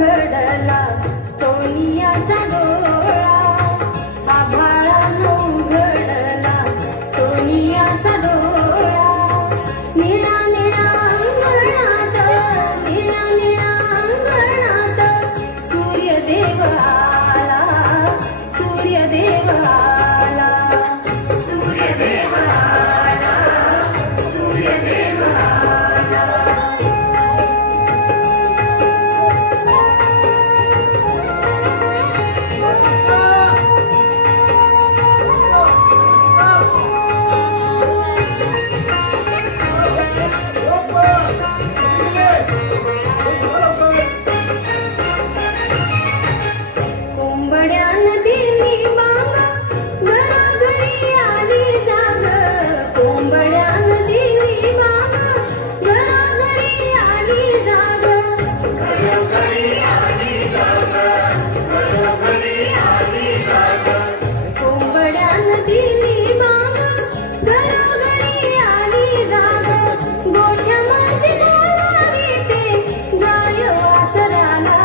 उघडला सोनियाचा डोळा, आभाळानं उघडला सोनियाचा डोळा. निळा निळा अंगणात, निळा निळा अंगणात सूर्यदेव आला, सूर्यदेव आला, सूर्यदेव आला, सूर्यदेव आला. कोंबड्यानं दिली बांग, घराघरी आली जाग. कोंबड्यानं दिली बांग, घराघरी आली जाग. घरोघरी आली जाग, घरोघरी आली जाग. कोंबड्यानं दिली बांग, घरोघरी आली जाग. गोठ्या माझी बोलावी ते गाय वासराला,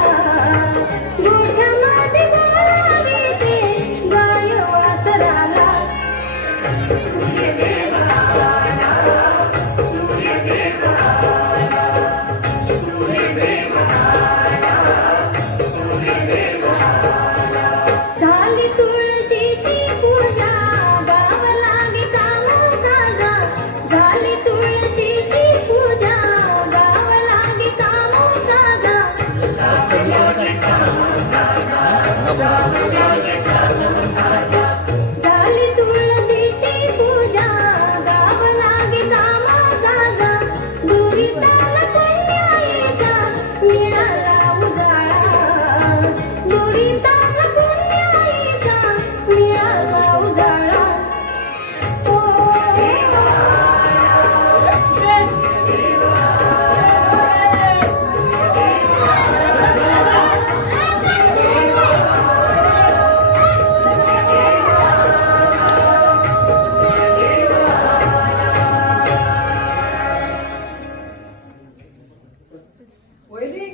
गोठ्या मध्ये बोलावी ते गाय वासराला. सूर्यदेव आला, सूर्यदेव आला, सूर्यदेव आला, सूर्यदेव आला. झाली तुळशीची पूजा, गाव लागे कामकाजा. झाली तुळशीची पूजा, गाव लागे कामकाजा. गाव लागे कामकाजा, गाव लागे कामकाजा. झाली तुळशीची पूजा, गाव लागे कामकाजा. दुरिताला पुण्याईचा मिळाला उजाळा, दुरिताला पुण्याईचा मिळाला उजाळा. ओ देवा वहिनी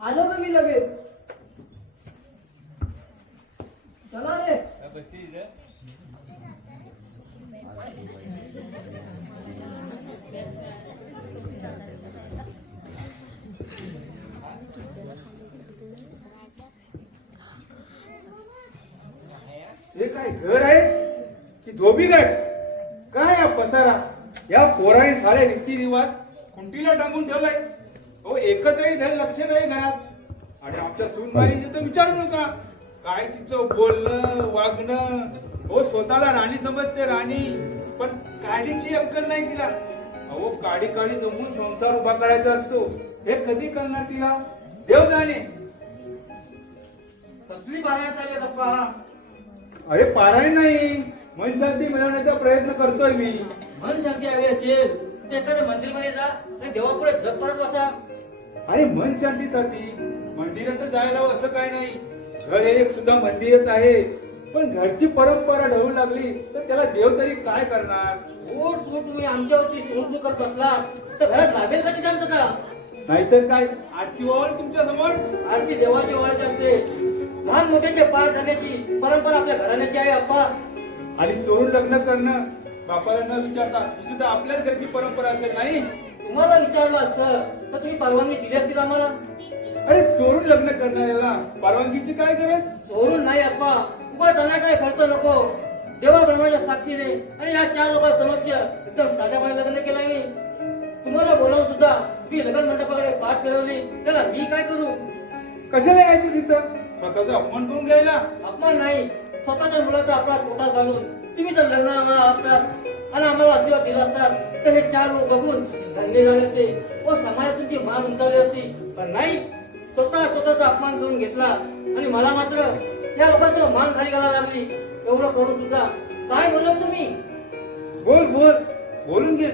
आलो का मी लगेच. चला रे. हे काय घर आहे की धोबी गट? काय हा पसारा? या पोराने सारे रीती रिवाज खुंटीला टांगून ठेवलाय. हो एकचही धन लक्ष नाही घरात. आणि आमच्या सूनबाईंचे तर विचारू नका. काय तिचं बोलणं वागणं. हो स्वतःला राणी समजते राणी, पण काडीची अक्कल नाही तिला. अहो काडी काडी जमून संसार उभा करायचा असतो. हे कधी करणार तिला? देव जाणे. कसली बाहेर आली गप्पा. अरे पारायण नाही, मन शांती मिळवण्याचा प्रयत्न करतोय मी. मन शांती हवी असेल तर एखाद्या मंदिरमध्ये जा आणि देवापुढे जप करत बसा. आणि मन शांतीसाठी मंदिरात जायला हवं असं काय नाही. घर हे एक सुद्धा मंदिरच आहे. पण घरची परंपरा ढळू लागली तर त्याला देव तरी काय करणार? ओट सूट तुम्ही आमच्यावरती सोडून करत बसला तर घरात लाभेल कशी सांगता का. नाहीतर काय आजची ओळ तुमच्या समोर. आरती देवाची ओळख असते. लहान मोठ्याचे पाय धरण्याची परंपरा आपल्या घराण्याची आहे अप्पा. आणि चोरून लग्न करणं बापाला न विचारता ही सुद्धा आपल्याच घरची परंपरा असेल नाही. तुम्हाला विचारलं असतं तर तुम्ही परवानगी दिली असती आम्हाला. अरे चोरून लग्न करणाऱ्याला परवानगीची काय गरज? चोरून नाही अप्पा. उगा त्यांना काय खर्च नको. देवा ब्रह्माच्या साक्षीने आणि या 4 लोकांसमक्ष एकदम साध्यापणे लग्न केलं मी. तुम्हाला बोलावून सुद्धा मी लग्न मंडपाकडे पाठ फिरवली. त्याला मी काय करू? कशाला यायचं तिथं? स्वतःचा अपमान करून घ्यायला? अपमान नाही, स्वतःच्या मुलाचा आपला तोटा घालून तुम्ही जर लग्नाला आम्हाला असतात आणि आम्हाला आशीर्वाद दिला असतात तर हे 4 लोक बघून धन्य झाले असते व समाजात तुमची मान उंचावली असती. पण नाही, स्वतःचा अपमान करून घेतला आणि मला मात्र या लोकांचं मान खाली घालायला लागली. एवढं करून सुद्धा काय बोलत तुम्ही? बोल बोल बोलून घे.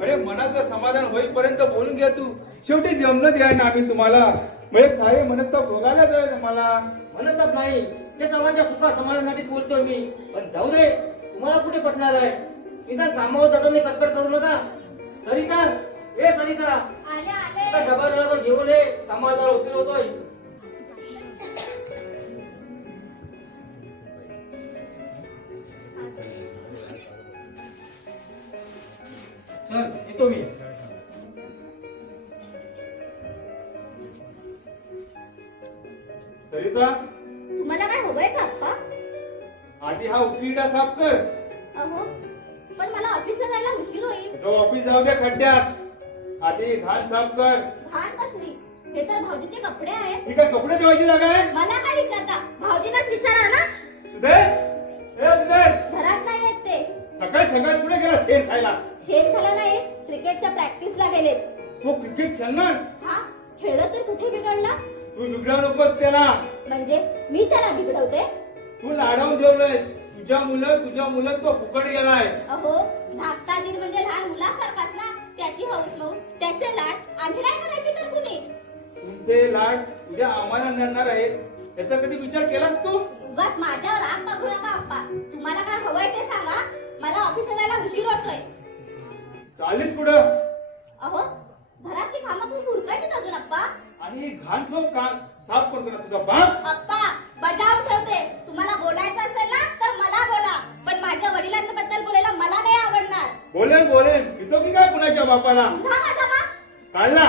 अरे मनाचं समाधान होईपर्यंत बोलून घ्या तू. शेवटी जमलं द्याय ना आम्ही तुम्हाला. म्हणजे सारे मनस्ताप भोगायला जायचं मला. म्हणतच नाही, ते सर्वांच्या सुखा समाधानासाठी बोलतोय मी. पण जाऊ दे, तुम्हाला कुठे पटणार आहे. निदान कामावर जाताना कटकट करू नका. सरिता, ए सरिता, आले आले. डबा जरा घेऊन ये. कामावर जरा उशीर होतोय. येतो मी. सरिता, तुम्हाला काय हवंय का आप्पा? आधी हा उकिरडा साफ कर. अहो पण मला ऑफिसला जायला उशीर होईल. तो ऑफिस जाऊ दे खड्ड्यात. आधी घाण साफ कर. घाण कसली? हे तर भाऊजीचे कपडे आहेत. ही काय कपडे धुवायची जागा आहे? मला काय विचारता? भाऊजींनाच विचारा ना. सुधीर, सुधीर, घरात नाही आहेत ते. सकाळी सकाळी कुठे गेला शेण खायला? शेत झालं नाही, क्रिकेटच्या प्रॅक्टिसला गेलेत. तू क्रिकेट खेळणार? हा, खेळलं तर कुठे बिघडला? तू बिघडवू नकोस त्याला. म्हणजे मी त्याला बिघडवते? तू लाडावून ठेवलंय. तुझ्या मुलं तो फुकट गेलाय. अहो धाकटा दीर म्हणजे लहान मुलासारखाच ना. त्याची हौस मौस, त्याचे लाड आम्ही नाही करायची तर कुणी? तुमचे लाड उद्या आम्हाला मिळणार आहेत याचा कधी विचार केलास तू? उगाच माझ्यावर राग मागू नका आप्पा. तुम्हाला काय हवंय ते सांगा. मला ऑफिसला जायला उशीर होतोय. चालीस पुढं. अहो घरातली कामं खूप उरकायची अजून आप्पा. आणि घाण सोप का साफ करतो ना तुझा बाप? आप्पा बजावून ठेवते. तुम्हाला बोलायचं असेल ना तर मला बोला. पण माझ्या वडिलांबद्दल बोलायला मला नाही आवडणार. बोलेन इथं की काय कुणाच्या बापाला? तुझा माझा बाप काढला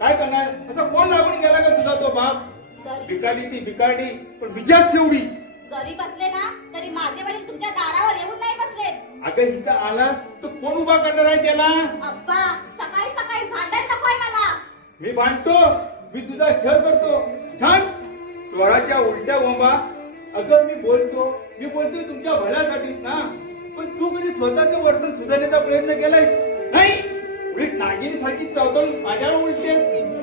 काय करणार? असा कोण लागून गेला का तुझा तो बाप? जरी भिकारी ती भिकारडी पण विचार ठेवली. जरी बसले ना तरी माझे वडील तुमच्या दारावर येऊन नाही बसलेत. अगं इथं आलास तर कोण उभा करणार आहे त्याला? आप्पा सकाळी सकाळी भांडण नकोय मला. मी भांडतो, मी तुझा छळ करतो. छान त्वराच्या उलट्या बोंबा. अगं मी बोलतोय तुमच्या भल्यासाठीच ना. पण तू कधी स्वतःचं वर्तन सुधारण्याचा प्रयत्न केलाय नाही? उलट नागिनीसारखी चौथून माझ्यावर उलटे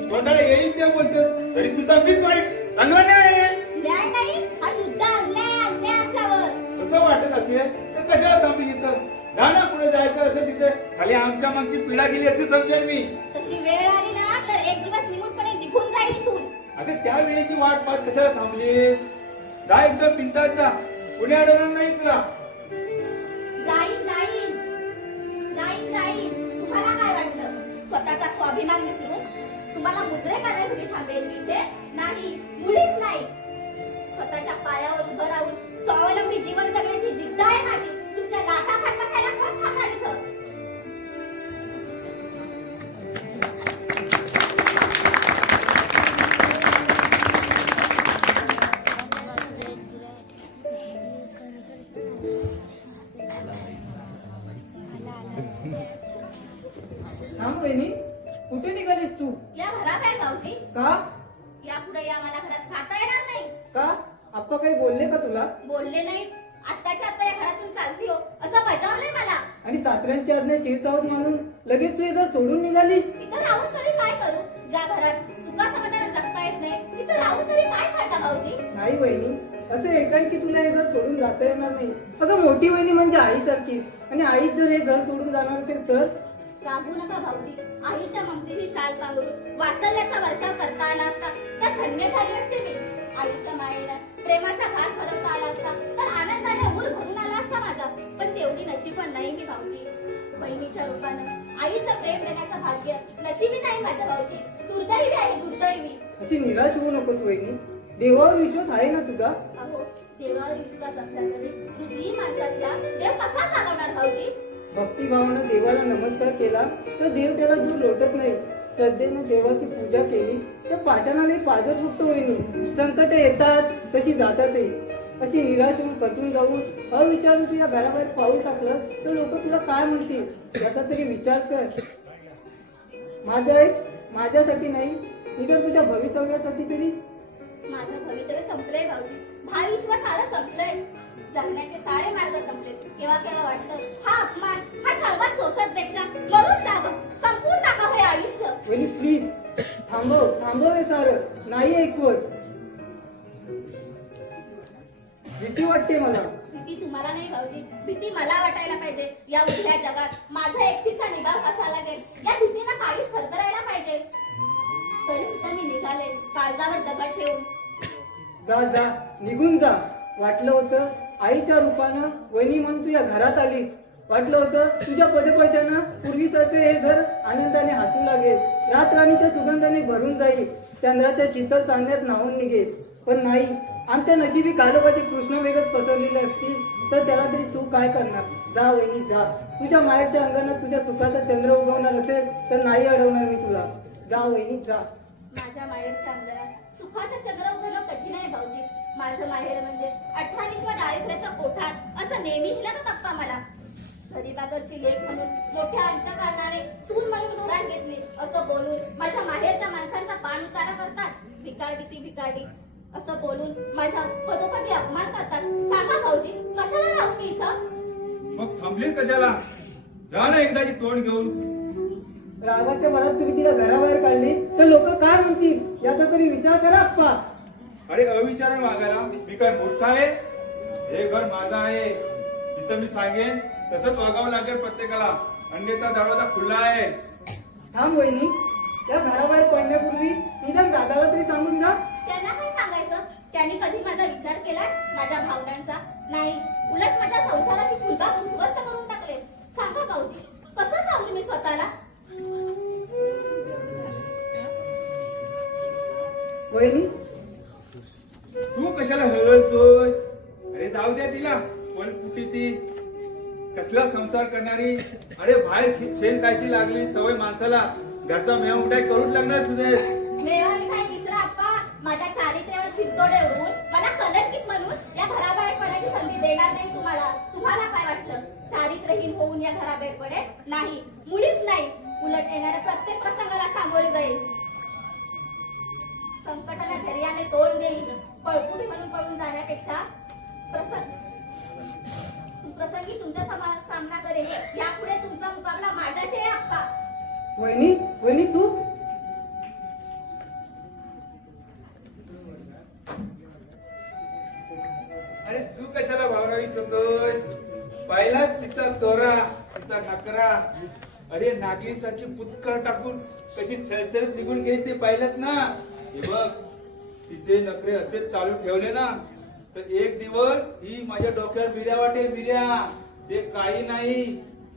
तोंडाला येईल ते बोलते तरी सुद्धा मीच वाईट. चांगला नाही आहे. न्याय नाही हा शुद्ध अन्याय अन्याय आमच्यावर. कसं वाटत असेल तर कशाला थांबली इथं? ना पुढे जायचं असेल तिथे खाली आमच्या मागची पिढा गेली असे समजेल मी. तशी वेळ आली ना तर एक दिवस निमूटपणे निघून जाईल इथून. अगं त्या वेळेची वाट पाहत कशाला थांबलीस? जा एकदम पिंताचा. कुणी अडवणार नाही तुला. जाईन जाईन जाईन जाईन. तुम्हाला काय वाटलं? स्वतःचा स्वाभिमान विसरून तुम्हाला मुजरे करण्यासाठी थांबेल मी इथे? नाही, मुळीच नाही. स्वतःच्या पायावर उभं राहून स्वावलंबी जीवन जगण्याची जिद्द आहे माझी. तुमच्या लाटा खात बसायला कोण थांबणार इथं? थांब वहिनी, कुठे निघालीस तू? या घरात आहे भाऊजी. का? या पुढे या मला घरात खाता येणार नाही. का? आप्पा काही बोलले का तुला? बोलले नाही. आत्ताच्या आत्ता या घरातून चालती हो असं बजावलंय मला. आणि सासऱ्यांची आज्ञा शिरसावत मानून लगेच तू हे घर सोडून निघालीस? इथं राहून तरी काय करू? ज्या घरात सुखा समाधानात जगता येत नाही तिथं राहून तरी काय फायदा भाऊजी? नाही वहिनी, असं एकाएकी तुला हे घर सोडून जाता येणार नाही. अगं मोठी वहिनी म्हणजे आईसारखी. आणि आईच जर हे घर सोडून जाणार असेल तर? सांगू नका भाऊजी. आईच्या ममतेची शाल पांघरून वात्सल्याचा वर्षाव करता आला असता तर धन्य झाली असते मी. आईच्या मायेला प्रेमाचा घास भरवता आला असता तर आनंदाने ऊर भरून आला असता माझा. पण तेवढी नशीबवान नाही मी भाऊजी. बहिणीच्या रूपानं आईचं प्रेम देण्याचं भाग्य नशिबी नाही माझ्या भाऊजी. दुर्दैवी आहे दुर्दैवी. अशी निराश होऊ नकोस वहिनी. देवावर विश्वास आहे ना तुझा? अहो देवावर विश्वास असला तरी हृदयी माणसातला देव कसा चालवणार भाऊजी? भक्तिभावानं देवाला नमस्कार केला तर देव त्याला दूर लोटत नाही. श्रद्धेने देवाची पूजा केली तर पाषाणाने पाजत फुटतो वहिनी. संकट येतात तशी जातातही. अशी निराश होऊन खचून जाऊन अविचारून तुझ्या घराबाहेर पाऊल टाकलं तर लोक तुला काय म्हणतील याचा तरी विचार कर. माझं ऐक, माझ्यासाठी नाही निदान तुझ्या भवितव्यासाठी तरी. माझं भवितव्य संपलंय भाऊजी. भावी विश्वास आला संपलंय. जगण्याचे सारे मार्ग संपले. केव्हा केव्हा वाटतं हा अपमान हा छळवा सोसतपेक्षा मरून जावं, संपून टाकावं हे आयुष्य. वहिनी प्लीज थांबव हे सारं. नाही ऐकवत. भीती वाटते मला. भीती तुम्हाला नाही भाऊजी, भीती मला वाटायला पाहिजे. या उभ्या जगात माझा एकटीचा निभाव कसा लागेल या भीतीनं काहीच थरथरायला पाहिजे. तरी सुद्धा मी निघाले काळजावर दगड ठेवून. जा निघून जा. वाटलं होतं आईच्या रूपानं वहिनी म्हणून तू या घरात आली. वाटलं होतं तुझ्या पदस्पर्शानं पूर्वीसारखं हे घर आनंदाने हसू लागेल. रातराणीच्या सुगंधाने भरून जाईल. चंद्राच्या शीतल चांदण्यात न्हावून निघेल. पण नाही, आमच्या नशिबी कालोबाचे कृष्ण वेगच पसरलेले असतील तर त्याला तरी तू काय करणार? जा वहिनी जा. तुझ्या माहेरच्या अंगणात तुझ्या सुखाचा चंद्र उगवणार असेल तर नाही अडवणार मी तुला. जा वहिनी जा. माझ्या माहेरच्या अंगणात सुखाचं चंद्र उभं कठीण आहे भाऊजी. माझं माहेर म्हणजे 18 दारिद्र्याचा कोठार असं नेहमी हिला तप्पा मला. गरीबागरची लेख म्हणून मोठ्या अंतकारणाने सून म्हणून घरात घेतली असं बोलून माझ्या माहेरच्या माणसांचा पान उतारा करतात. भिकारडी ती भिकारडी असं बोलून माझा पदोपदी अपमान करतात. सांगा भाऊजी कशाला राहू मी इथं? मग थांबली कशाला? जा ना एकदाची तोंड घेऊन. रागाच्या भरात तुम्ही तिला घराबाहेर काढली तर लोक काय म्हणतील याचा तरी विचार करा आप्पा. अरे अविचारण वागायला मी काय मूर्ख आहे? हे घर माझं आहे. तिथं मी सांगेन तसंच वागावं लागेल प्रत्येकाला. अन्यथा दरवाजा खुला आहे. थांब वहिनी, त्या घराबाहेर पडण्यापूर्वी निदान दादाला तरी सांगून जा. त्यांना काय सांगायचं? त्यांनी कधी माझा विचार केलाय? माझ्या भावनांचा नाही. उलट माझ्या संसाराची फुलबाग उद्ध्वस्त करून टाकले. सांगा भाऊजी कसं सांगू मी स्वतःला? वहिनी तू कशाला हळहळतोय? अरे जाऊ द्या तिला. पण कुठे ती कसला संसार करणारी. अरे बाहेर शेण कायची लागली सवय माणसाला. घरचा मेवा उठाय करूच लागणार तुझे. मेवा मिठाई विसरा आप्पा. माझ्या चारित्र्यावर शिरतोडे उडवून मला कलंकित म्हणून या घराबाहेर पडायची संधी देणार नाही तुम्हाला. तुम्हाला काय वाटतं? चारित्र्यहीन होऊन या घराबाहेर पडेल? नाही, मुळीच नाही. उलट येणाऱ्या प्रत्येक प्रसंगाला सामोरे जाईल. संकटाला धैर्याने तोंड देईल. पळपुटी म्हणून पळून जाण्यापेक्षा प्रसंगी तुमचा सामना करेल. यापुढे तुमचा मुकाबला माझ्याशी आहे आप्पा. वहिनी वहिनी तू अरे तू कशाला भावनावीस होतोस? पाहिलाच तिचा तोरा, तिचा नकरा. अरे नागलीसारखी पुतकर टाकून कशी सलसलत निघून गेली ते पाहिलंच ना. हे बघ तिचे नखरे असेच चालू ठेवले ना तर एक दिवस ही माझ्या डोक्यावर बिर्या वाटेल. बिर्या ते काही नाही.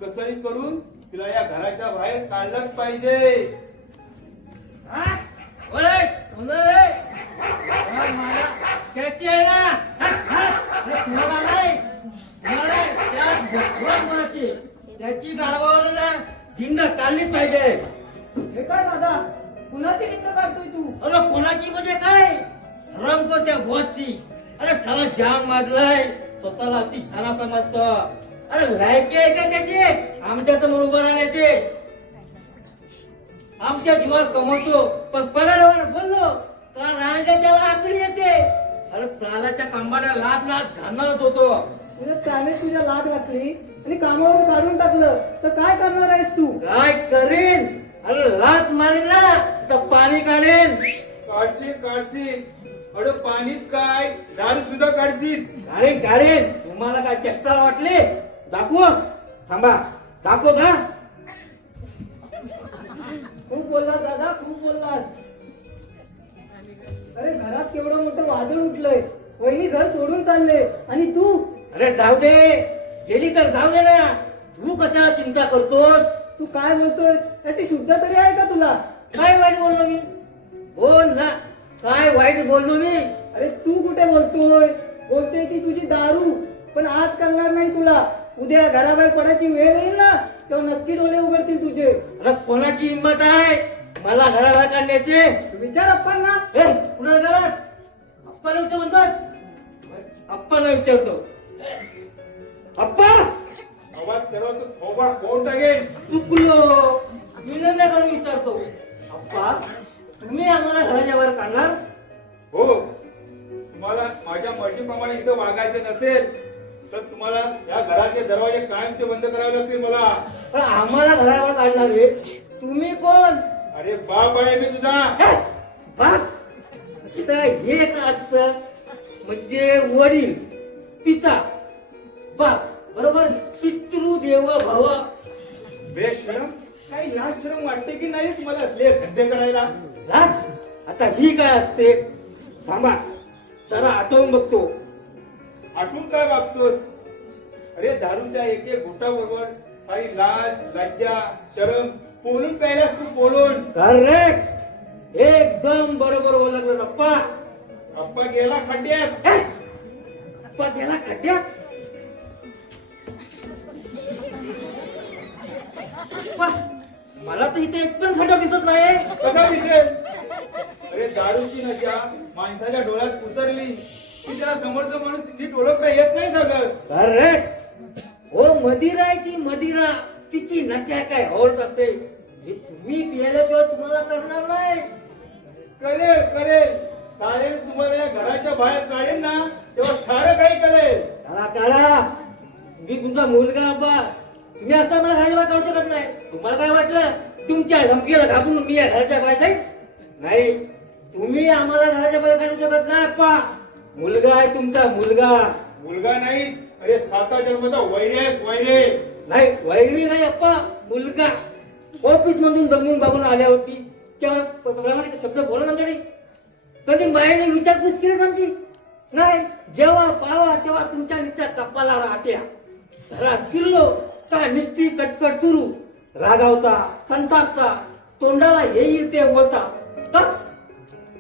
कसंही करून तिला या घराच्या बाहेर काढलंच पाहिजे. त्याची आहे ना तुम्हाला नाही त्याची गाडवावर ना जिंद काढलीच पाहिजे. हे काय दादा कुणाची निंदा काढतोय तू? अरे कोणाची म्हणजे काय? रंग त्या भोजची. अरे साला जाम मारलाय. स्वतःला अति साला समजत. अरे लायकी आहे का त्याची आमच्या समोर उभं राहण्याचे? आमच्या जीवावर कमवतो पण पगारावर बोललो का रांड्या त्याला आकडी येते. अरे सालाच्या कांबाड्या लाद लाद घालणारच होतो. तुझ्या त्याने तुझ्या लाद घातली आणि कामावर काढून टाकलं तर काय करणार आहेस तू? काय करेन? अरे लात मारेन ना तर पाणी काढेन. काढशील काढशील. अरे पाणीच काय दारू सुद्धा काढशील. काढेन काढेन. तुम्हाला काय चेष्टा वाटली? दाखवू? थांबा दाखव का? खूप बोललास दादा खूप बोललास. अरे घरात केवढं मोठं वादळ उठलंय. वहिनी घर सोडून चालले आणि तू? अरे जाऊ दे. गेली तर जाऊ दे ना. तू कशा चिंता करतोस? तू काय बोलतोय त्याची शुद्ध तरी आहे का तुला? काय वाईट बोललो मी? बोल ना. काय वाईट बोललो मी? अरे तू कुठे बोलतोय? बोलतोय ती तुझी दारू. पण आज करणार नाही तुला. उद्या घराबाहेर पडायची वेळ येईल ना तेव्हा नक्की डोळे उघडतील तुझे. अरे कोणाची हिंमत आहे मला घराबाहेर काढण्याचे? विचार आपण ना. कुणा घरात अप्पाला विचार म्हणतात? अप्पाला विचारतो. अप्पा आवाज चढवतो थोबा कोण टाकेल. चुकलो. विनम्र करून विचारतो. अप्पा तुम्ही आम्हाला घराच्या बाहेर काढणार? हो. तुम्हाला माझ्या मर्जीप्रमाणे इथं वागायचं नसेल तर तुम्हाला या घराचे दरवाजे कायमचे बंद करावे लागतील मला. पण आम्हाला घराबाहेर काढणार आहे. तुम्ही कोण? अरे बाप आहे मी तुझा. बाप तिथं एक असत म्हणजे वडील पिता बाप बरोबर. पितृदेव भव. बेशरम. काही लाज शरम वाटते की नाही तुम्हाला असले धंदे करायला? लाज? आता ही काय असते? थांबा जरा आठवून बघतो. आठवून काय वागतोस? अरे दारूच्या एक एक घुटाबरोबर सारी लाज लज्जा शरम पोलून प्यायलास तू. पोलून. करेक्ट. एकदम बरोबर ओळखलं अप्पा. अप्पा गेला खड्ड्यात. अप्पा गेला खड्ड्यात. अप्पा मला तर इथे एक पण खटक दिसत नाही. कसा दिसेल? अरे दारूची नशा माणसाच्या डोळ्यात उतरली की त्याला समोरचा माणूस नीट ओळखता येत नाही सगळं. करेक्ट. हो मदिरा आहे ती मदिरा, तिची नशा काय आवडत असते हे तुम्ही पिल्याशिवाय तुम्हाला करणार नाही. कळेल कळेल चालेल तुम्हाला या घराच्या बाहेर काढेल ना तेव्हा सारं काही कळेल. काढा काढा. मी तुमचा मुलगा अप्पा, तुम्ही असं मला घराच्या बाहेर काढू शकत नाही. तुम्हाला काय वाटलं तुमच्या धमकीला घाबरून मी या घराच्या बाहेर जाईल? नाही, तुम्ही आम्हाला घराच्या बाहेर काढू शकत नाही अप्पा. मुलगा आहे तुमचा मुलगा. मुलगा नाही अरे 7 जन्माचा वैरेस वैरे. नाही वैरी नाही अप्पा, मुलगा. ऑफिस मधून दमून बागून आल्यावरती तेव्हा प्रामाणिक शब्द बोला ना तरी कधी मायाने विचारपूस केली का आमची? नाही. जेव्हा पावा तेव्हा तुमच्या नुसत्या कपालावर आट्या. घरात शिरलो का नुसती कटकट सुरू. रागावता संतापता तोंडाला हे येईल ते बोलता. का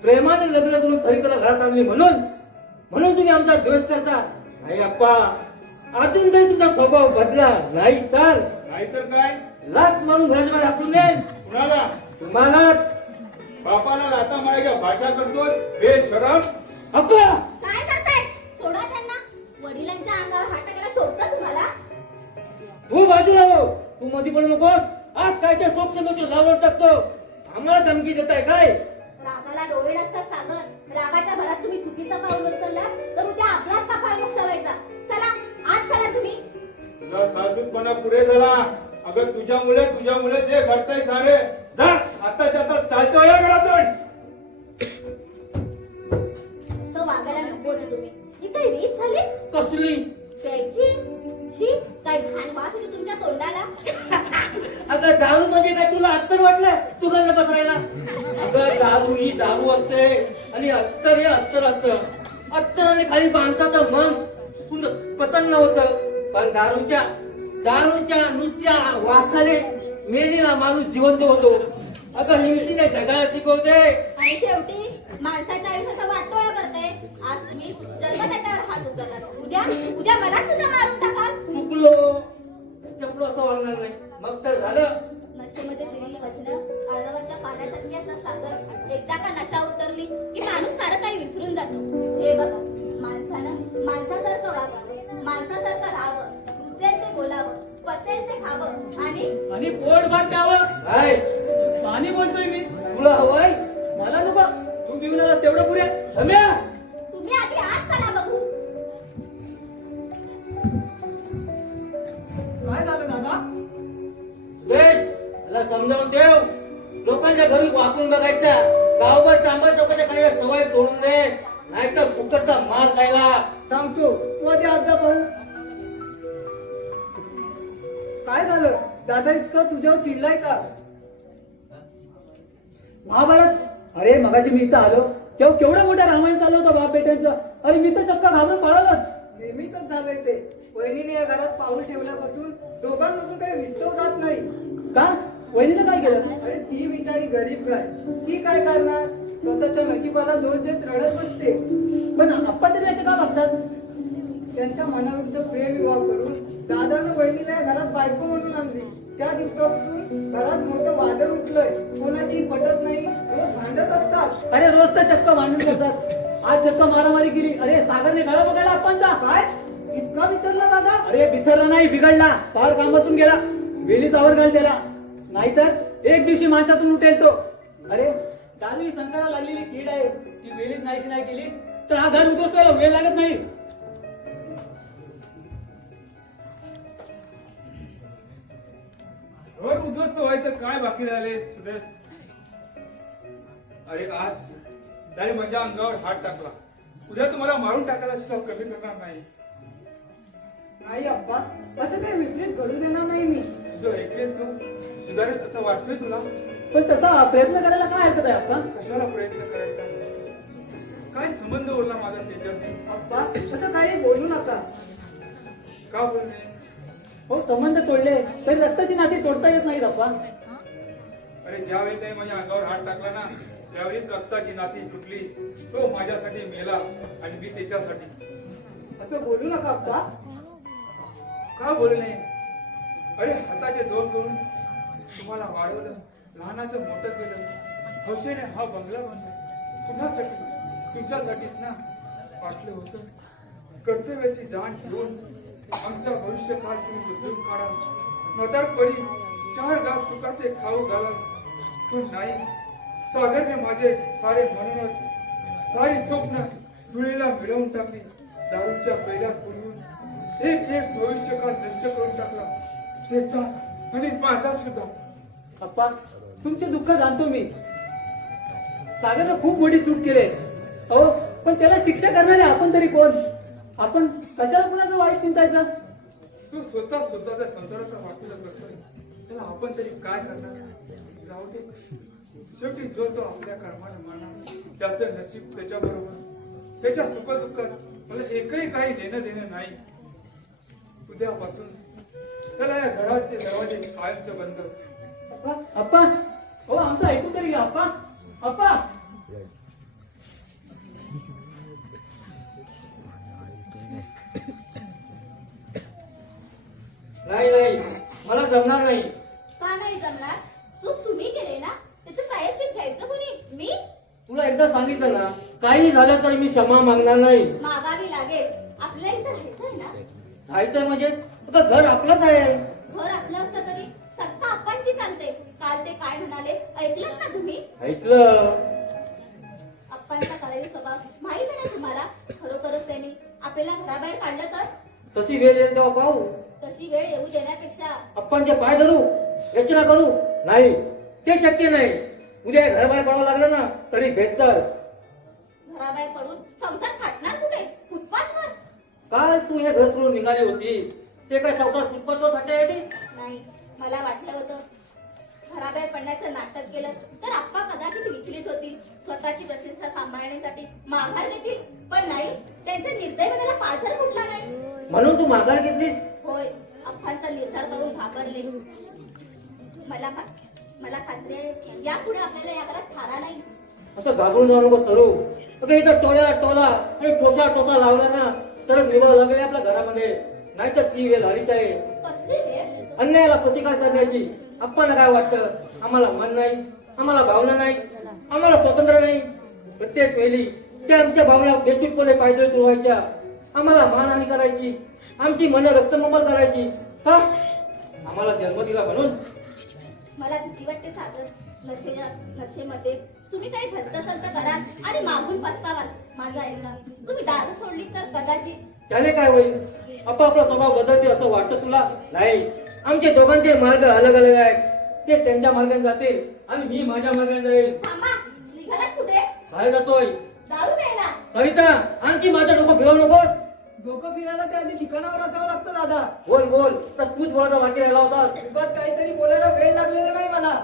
प्रेमाने लग्न करून खरी त्याला घरात आणली म्हणून म्हणून तुम्ही आमचा द्वेष करता? नाही अप्पा, अजून जरी तुमचा स्वभाव बदला नाही तर नाहीतर काय? लाट मारून घराच्या बाहेर आपण नाही. कुणाला? तुम्हाला बापाला लाथा मारायच्या भाषा करतो बेशरम. अप्पा काय करताय? सोडा त्यांना. वडिलांच्या अंगावर हात टाकायला सोडतं तुम्हाला? तू बाजूला हो. तू मध्ये पडू नकोस. आज काय ते सोक्ष मोक्ष लावून टाकतो. आम्हाला धमकी देताय काय? रागाला डोळे नसतात सागर. रागाच्या भरात तुम्ही चुकीचं पाऊल उचलला तर उद्या आपलाच कपाळ मोक्ष व्हायचा. चला आज चला तुम्ही. तुझा सासूपणा पुढे झाला. अगं तुझ्यामुळे जे घडतंय सारे. जा आताच्या आता चालतो या घरातून. असं वागायला नको ना तुम्ही. ही काही रीत झाली? कसली? प्यायची? शी काय घाण वास होती तुमच्या तोंडाला. अगं दारू म्हणजे काय तुला अत्तर वाटलं सुगंध पसरायला? अगं दारू ही दारू असते आणि अत्तर हे अत्तर असतं. अत्तराने खाली माणसाचं मन प्रसन्न होतं. पण दारूच्या नुसत्या वासाने मेलेला माणूस जिवंत होतो. अगं हिमती काय जगायला शिकवते. आणि शेवटी माणसाच्या आयुष्याचा वाटोळा करताय. आज तुम्ही जन्मदात्यावर हात उचललात. उद्या मला सुद्धा मारून टाकाल. चुकलो चुकलो असं वागणार नाही. मग तर झालं. नशेमध्ये दिलेली वचनं अर्धवरच्या पाण्यासारखी असतात सागर. एकदा का नशा उतरली की माणूस सारं काही विसरून जातो. हे बघा, माणसानं माणसासारखं वागावं, माणसासारखं राहावं, रुचेल ते बोलावं, पचेल ते खावं आणि पोट भात प्यावं. काय पाणी बोलतोय मी. तुला हवंय? मला नको. तू घेऊन आला तेवढं पुऱ्या. सम्या तुम्ही आधी आज चला बघू. काय झालं दादा? देश मला समजावून ठेव. लोकांच्या घरी वापरून बघायचा. गावभर चांबर चौकाच्या करायला सवय सोडून दे. नाहीतर फुकटचा मार खायला. सांगतो तू आधी आज जा पाहू. काय झालं दादा? इतकं तुझ्यावर चिडलाय का? महाभारत. अरे मगाशी मी इथं आलो तेव्हा केवढं मोठं रामायण चाललं होतं बाप बेट्यांचं. अरे मी तर चक्का घाबरून पळालोच. नेहमीच झालंय ते. वहिनीने या घरात पाऊल ठेवल्यापासून दोघांमधून काही विस्तव जात नाही. का? वहिनीने काय केलं? अरे ती बिचारी गरीब गाय. ती काय करणार? स्वतःच्या नशिबाला दोष देत रडत बसते. पण आप्पा तरी असे का वागतात? त्यांच्या मनाविरुद्ध प्रेमविवाह करून दादानं वहिनीला या घरात बायको म्हणून आणली. त्या दिवसापासून घरात मोठं वादळ उठलंय. कोणाशी पटत नाही. रोज भांडत असतात. अरे रोज तर चक्क भांडण करतात. आज चक्क मारामारी केली. अरे सागरने गळा बघायला आप्पांचा. काय इतका बिथरला दादा? अरे बिथरला नाही, बिघडला. पार कामातून गेला. वेलीच आवर घाल त्याला. नाहीतर एक दिवशी माणसातून उठेल तो. अरे दारू ही संसाराला लागलेली कीड आहे. ती वेलीच नाहीशी नाही केली तर हा घर उद्ध्वस्त वेळ लागत नाही. घर उद्ध्वस्त व्हायचं काय बाकी झाले सुदेश? अरे आज त्याने माझ्या अंगावर हात टाकला. उद्या तुम्हाला मारून टाकायला सुद्धा कमी करणार नाही. नाही अप्पा, असं काही विपरीत घडू देणार नाही मी. तुझं ऐकलेत का? सुधारित असं वाटलंय तुला? पण तसा प्रयत्न करायला काय हरकत आहे अप्पा? कशाला प्रयत्न करायचा? काय संबंध बोलला माझा त्याच्याशी? अप्पा असं काही बोलू नका. का बोलले? हो संबंध तोडले तरी रक्ताची नाती तोडता येत नाहीत अप्पा. अरे ज्यावेळी त्याने माझ्या अंगावर हात टाकला ना त्यावेळीच रक्ताची नाती तुटली. तो माझ्यासाठी मेला आणि मी त्याच्यासाठी. असं बोलू नका अप्पा. का बोलले? अरे हाताचे दोन करून तुम्हाला वाढवलं, लहानाचं मोठं केलं, हौसेने हा बंगला बांधला. कुणासाठी? तुमच्यासाठीच ना. वाटलं होतं कर्तव्याची जाण घेऊन आमचा भविष्यकाळ तुम्ही बदलून काढा, म्हातारपणी 4 घास सुखाचे खाऊ घाला. पण नाही, सागरने माझे सारे म्हणूनच सारी स्वप्न धुळीला मिळवून टाकली. दारूच्या पहिल्यात बुडवून एक भविष्यकाळ नष्ट करून टाकला, त्याचा आणि माझा सुद्धा. अप्पा, तुमचे दुःख जाणतो मी. सागरनं खूप मोठी चूक केली. हो, पण त्याला शिक्षा करणारे आपण तरी कोण? आपण कशाला कुणाचं वाईट चिंतायचं? तो स्वतःच्या संसाराचा वाटूला करतोय, त्याला आपण तरी काय करणार? जाऊ दे, शेवटी जो तो आपल्या कर्माने मानणार, त्याचं नशीब त्याच्याबरोबर. त्याच्या सुखदुःखात मला एकही काही देणं नाही. उद्यापासून त्याला या घराचे दरवाजे कायमचे बंद. अप्पा, अप्पा, हो आमचं ऐकून तरी घ्या अप्पा. अप्पा, नाही, मला जमणार नाही. का नाही जमणार? चूक तुम्ही केले ना, त्याचं प्रायश्चित घ्यायचं कोणी? मी? तुला एकदा सांगितलं ना, काही झालं तरी मी क्षमा मागणार नाही. मागावी लागेल. आपल्याला इथं राहायचंय ना. राहायचंय म्हणजे आता घर आपलंच आहे. घर आपलं असतं तरी सत्ता आपणची चालते. काल ते काय म्हणाले ऐकलं ना तुम्ही? ऐकलं. अप्पांचा करायचा स्वभाव माहित आहे ना तुम्हाला? खरोखरच त्यांनी आपल्याला घराबाहेर काढलं तर? तशी वेळ येईल तेव्हा पाहू. तशी वेळ येऊ देण्यापेक्षा अप्पांचे पाय धरू, रचना करू. नाही, ते शक्य नाही. उद्या घराबाहेर पडावं लागलं ना तरी बेहतर. घराबाहेर पडून संसार फाटणार कुठे? फुटपाथवर? काल तू हे घर सोडून निघाली होती, ते काय संसार फुटपाथवर थाटायसाठी? नाही, मला वाटलं होतं घराबाहेर पडण्याचं नाटक केलं तर आप्पा कदाचित विचलित होतील, स्वतःची प्रतिष्ठा सांभाळण्यासाठी माघार घेतील. पण नाही, त्यांच्या निर्दयपणाला पाझर फुटला नाही. म्हणून तू माघार घेतलीस? होय, अप्पांचा निर्धार पाहून घाबरले. मला खात्री आहे यापुढे आपल्याला या घरात थारा नाही. असं घाबरून जाऊ नको तरू. अगं इथं टोला आणि टोचा लावला ना तर विवाह लागले आपल्या घरामध्ये. नाहीतर ती वेळ आलीच आहे. कसली वेळ? अन्यायाला प्रतिकार करण्याची. आपल्याला काय वाटतं? आम्हाला मन नाही, आम्हाला भावना नाही, आम्हाला स्वातंत्र्य नाही. प्रत्येक वेळी त्या आमच्या भावना बेचूकपणे पायदळी तुडवायच्या, आम्हाला मानहानी करायची, आमची मन रक्तमंबल करायची. का? आम्हाला जन्म दिला म्हणून. मला भीती वाटते सागर. नशेमध्ये तुम्ही काही भलतसलत कराल आणि मागून पस्तावाल. माझा ऐका, तुम्ही दारू सोडली तर कदाचित. त्याने काय होईल? आपला स्वभाव बदलते असं वाटतं तुला? नाही, आमचे दोघांचे मार्ग अलग अलग आहेत. ते त्यांच्या मार्गाने जातील आणि मी माझ्या मार्गाने जाईल. थांबा, निघालात कुठे? बाहेर जातोय. दारू प्यायला? सरिता, आणखी माझं डोकं फिरवू नकोस. डोकं फिरायला त्या आधी ठिकाणावर असावं लागतं दादा. बोल तर तूच बोलायचा बाकी राहिला होता. उगाच काहीतरी बोलायला वेळ लागलेला नाही मला.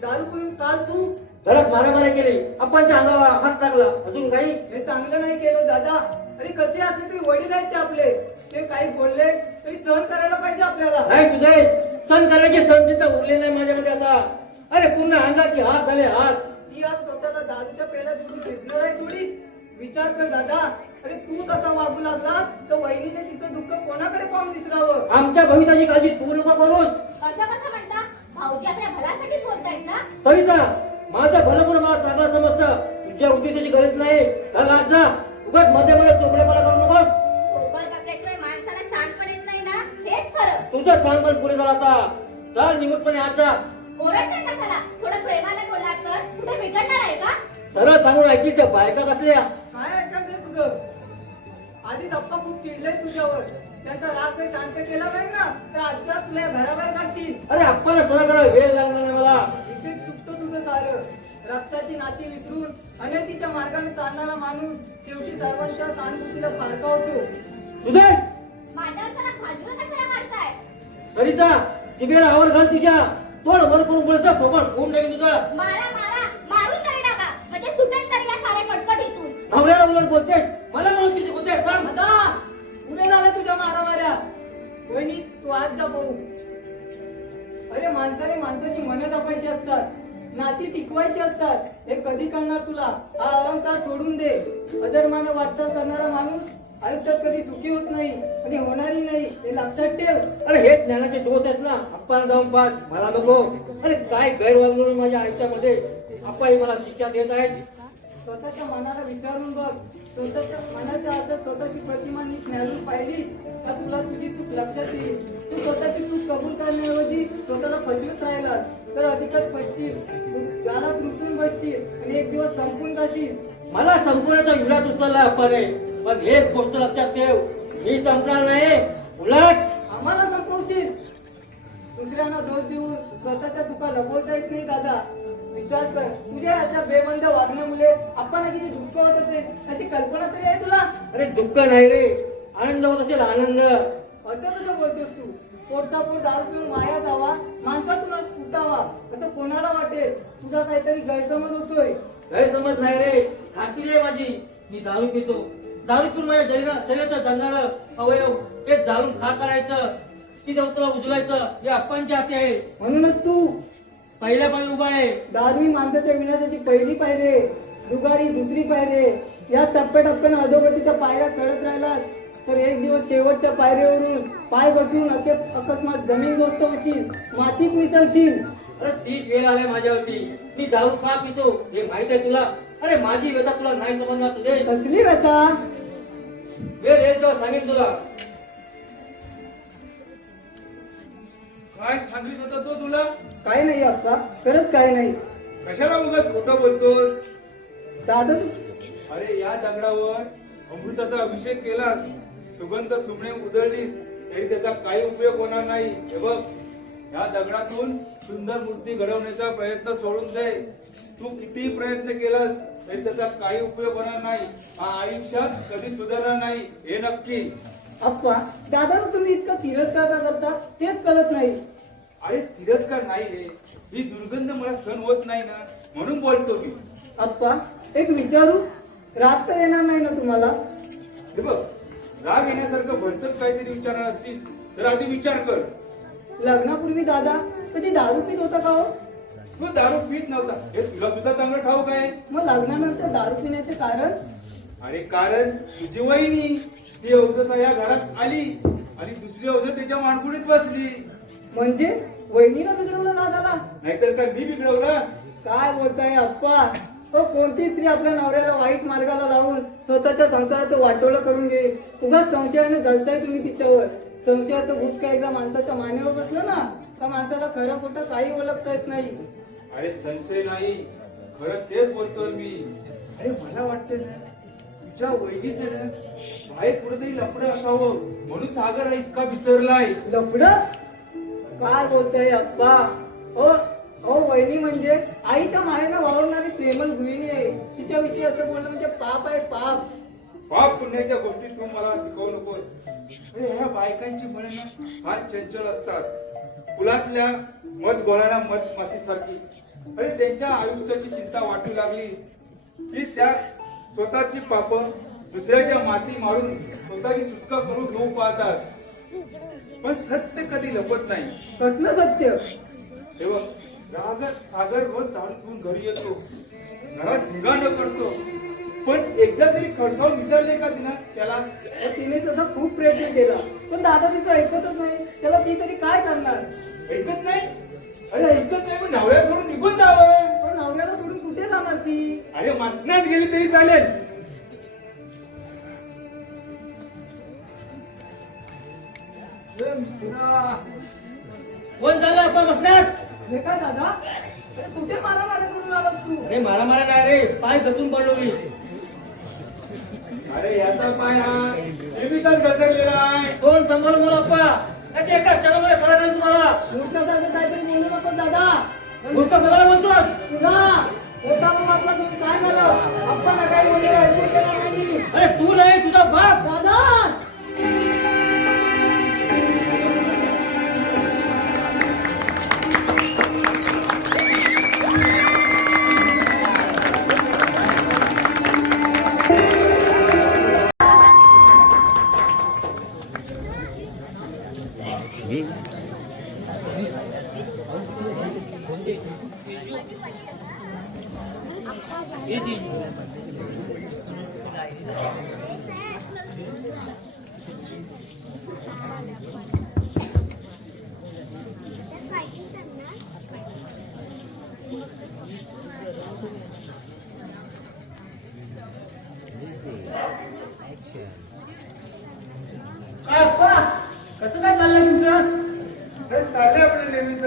दारू पिऊन काल तू घरात मारामारी केली, आपणच्या अंगावर हात टाकला. अजून काही? हे चांगलं नाही केलं दादा. अरे कसे असले तरी वडील आहेत ते आपले. ते काही बोलले तरी सहन करायला पाहिजे आपल्याला. नाही सुदेश, सण करण्याची संधीता उरली नाही माझ्यामध्ये आता. अरे पूर्ण अंगाचे हात झाले हात. ती आज स्वतःला दारूच्या पेला तिथून फिरणार आहे थोडी. विचार कर दादा. अरे तू तसा वागू लागला तर वहिनीने तिचं दुःख कोणाकडे पाहून विसरावं? आमच्या भविताची काळजी तू नको करूस. असं कसं म्हणता? भाऊजी आपल्या भल्यासाठीच बोलतायत ना. सरिता, माझं भलं पण मला चांगला समजतं. तुझ्या उद्देशाची गरज नाही. चल आज जा. उगाच मध्ये चोपडेपणा करू नकोस. पोकर बसल्याशिवाय माणसाला शांतपण येत नाही ना, हेच खरं. तुझं सांगपण पुरे झालं आता. चाल निमूटपणे आज जा. ओरडताय कशाला? थोडं प्रेमाने बोललात तर कुठे बिघडणार आहे का? सरळ सांगून ऐकली त्या बायका कसल्या. काय ऐकायचंय तुझं? आधीच अप्पा खूप चिडले तुझ्यावर. त्यांचा राग जर शांत केला नाही ना तर आजच्या तुला या घराबाहेर काढतील. अरे आपल्याला थोडा करा वेळ लागणार नाही मला. इथे चुकतं तुझं सारं. रक्ताची नाती विसरून अनैतिच्या मार्गाने चालणारा माणूस शेवटी सर्वांच्या सहानुभूतीला पारकावतो. सुदेश, माझ्यावर त्याला भाजवं कशाला काढताय? सरिता, जिभेला आवर घाल तुझ्या. तोड वर करून बोलतो फोकट फोन टाकेन तुझा. मारून तरी टाका, म्हणजे सुटेल तरी या साऱ्या कटकटीतून. नवऱ्याला उलट बोलतेस, मला मावशी शिकवतेस. सांग. दादा, पुढे झालं तुझ्या मारामाऱ्या. वहिनी तू आज जा भाऊ. अरे माणसाने माणसाची मनं जपायची असतात, नाती टिकवायची असतात. हे कधी करणार तुला? हा अहंकार सोडून दे. अधर्मानं वाटचाल करणारा माणूस आयुष्यात कधी सुखी होत नाही आणि होणारही नाही हे लक्षात ठेव. अरे हे ज्ञानाचे दोष आहेत ना, आपण जाऊन पाच मला नको. अरे काय गैरवागणूक आहे माझ्या आयुष्यामध्ये. आप्पाही मला शिक्षा देत आहेत. स्वतःच्या मनाला विचारून बघ. स्वतःच्या मनाच्या आत स्वतःची प्रतिमा नीट न्यारून पाहिली तर तुला तुझी चूक लक्षात येईल. तू स्वतःची चूक कबूल करण्याऐवजी स्वतःला फसवत राहिला तर अधिकच फसशील. गाला तुटून बसशील आणि एक दिवस संपून जाशील. मला संपूर्णचा विराट उचलला अप्पाने, पण एक गोष्ट लक्षात ठेव, मी संपणार नाही. उलट आम्हाला संपवशील. दुसऱ्यांना दोष देऊन स्वतःच्या चुका लपवता येत नाही दादा. विचार कर, तुझ्या अशा बेबंद वागण्यामुळे आपण किती दुःख होत असेल त्याची कल्पना तरी आहे तुला? अरे दुःख नाही रे, आनंद होत असेल आनंद. असं कसं बोलतोस तू? पोटचा पोट दारू पिऊन वाया जावा, माणसातून उठावा असं कोणाला वाटेल? तुझा काहीतरी गैरसमज होतोय. गैरसमज नाही रे, खात्री आहे माझी. मी दारू पितो, दारू पिऊन माझ्या शरीराचं जंगार अवयव ते जाळून खा करायचं, ती देवताला उजवायचं हे अप्पांच्या हाती आहे. म्हणूनच तू पहिल्या पायी उभा आहे. दारू ही माणसाच्या विनाशाची पहिली पायरी, दुगारी दुसरी पायरी. या टप्प्याटप्प्यानं अधोगतीच्या पायऱ्या चढत राहिलास तर एक दिवस शेवटच्या पायरीवरून पाय बसवून अकस्मात जमीन दोस्त होशील, मातीत मिसळशील. अरे ती वेळ आलाय माझ्यावरती. मी दारू का पितो हे माहित आहे तुला. अरे माझी व्यथा तुला नाही समजणार तुझे. कसली व्यथा? वेळ येईल तेव्हा सांगेन तुला. काय सांगितलं होतं तो तुला? काय नाही अप्पा, खरंच काय नाही. कशाला उगाच खोटं बोलतोस? दादा अरे या दगडावर अमृताचा अभिषेक केलास, सुगंध सुमणे उधळलीस तरी त्याचा काही उपयोग होणार नाही. हे बघ, या दगडातून सुंदर मूर्ती घडवण्याचा प्रयत्न सोडून दे. तू कितीही प्रयत्न केलास तरी त्याचा काही उपयोग होणार नाही. हा आयुष्यात कधी सुधारणार नाही हे नक्की. अप्पा, दादा तुम्ही इतका तिरस्कार का करता तेच कळत नाही. अरे तिरस्कार नाही रे, ही दुर्गंध मला सहन होत नाही ना, म्हणून बोलतो मी. अप्पा एक विचारू? राग तर येणार नाही ना तुम्हाला? हे बघ, राग येण्यासारखं भलतंच काहीतरी विचारणार असतील तर आधी विचार कर. लग्नापूर्वी दादा कधी दारू पित होता का हो? तू दारू पित नव्हता हे तुला सुद्धा चांगलं ठाऊक आहे. मग लग्नानंतर दारू पिण्याचे कारण? अरे कारण तुझी वहिनी ती अवधता या घरात आली आणि दुसरी अवधत त्याच्या माणकुडीत बसली. म्हणजे वहिनीला बिघडवलं दादाला? नाहीतर काय मी बिघडवलं? काय बोलताय अप्पा? हो, कोणती स्त्री आपल्या नवऱ्याला वाईट मार्गाला लावून स्वतःच्या संसाराचं वाटोळं करून घेईल? उगाच संशयाने जळताय तुम्ही तिच्यावर. संशयाचं भूत का एकदा माणसाच्या मानेवर बसलं ना का माणसाला खरं खोटं काही ओळखता येत नाही. अरे संशय नाही, खरं तेच बोलतोय मी. अरे मला वाटतं ना तुझ्या वहिनीचं ना बाहेर कुठेतरी लफडं असावं म्हणून सागर हा इतका विचारलाय. लफडं? काय बोलताय अप्पा? हो हो, वहिनी म्हणजे आईच्या मायेनं वावरणारी प्रेमल गृहिणी आहे. तिच्याविषयी असं बोलणं म्हणजे पाप आहे, पाप. पाप पुण्याच्या गोष्टी तू मला शिकवू नकोस. अरे ह्या बायकांची मने ना फार चंचल असतात, फुलातल्या मध गोळ्याला मध माशीसारखी. अरे त्यांच्या आयुष्याची चिंता वाटू लागली की त्या स्वतःची पाप दुसऱ्याच्या माती मारून स्वतःची सुटका करून घेऊ पाहतात. पण सत्य कधी लपत नाही. कसलं सत्य? तेव्हा सागर रोज दारू पिऊन घरी येतो, घरात धिंगाणा करतो, पण एकदा तरी खडसावून विचारले का तिला त्याला? तिने तसा खूप प्रयत्न केला पण दादा तिचं ऐकतच नाही. त्याला ती तरी काय करणार? ऐकत नाही? अरे ऐकत नाही मग नवऱ्या सोडून निघून जावं. पण नवऱ्याला सोडून कुठे जाणार ती? अरे मसनात गेली तरी चालेल. कोण झालं आपण बसण्यात? हे काय दादा? अरे कुठे मारामारी करून आलास तू? अरे मारा नाही रे, पाय गचून पडलो मी. अरे याचा पाय हा जीवितच घसरलेला आहे. कोण सांभाळून मला अप्पा? एका क्षणामध्ये सरा जाईल तुम्हाला. मूर्खा दादा काहीतरी बोलू नको दादा. मूर्ख बघायला म्हणतोस? तुला होता मग आपला घेऊन काय झालं? आपण काही बोलले ऐकून घेणार नाही. अरे तू नाही, तुझा बाप. दादा काय अप्पा कसं काय चाललंय तुमचं? अरे चाललंय आपलं नेहमीच.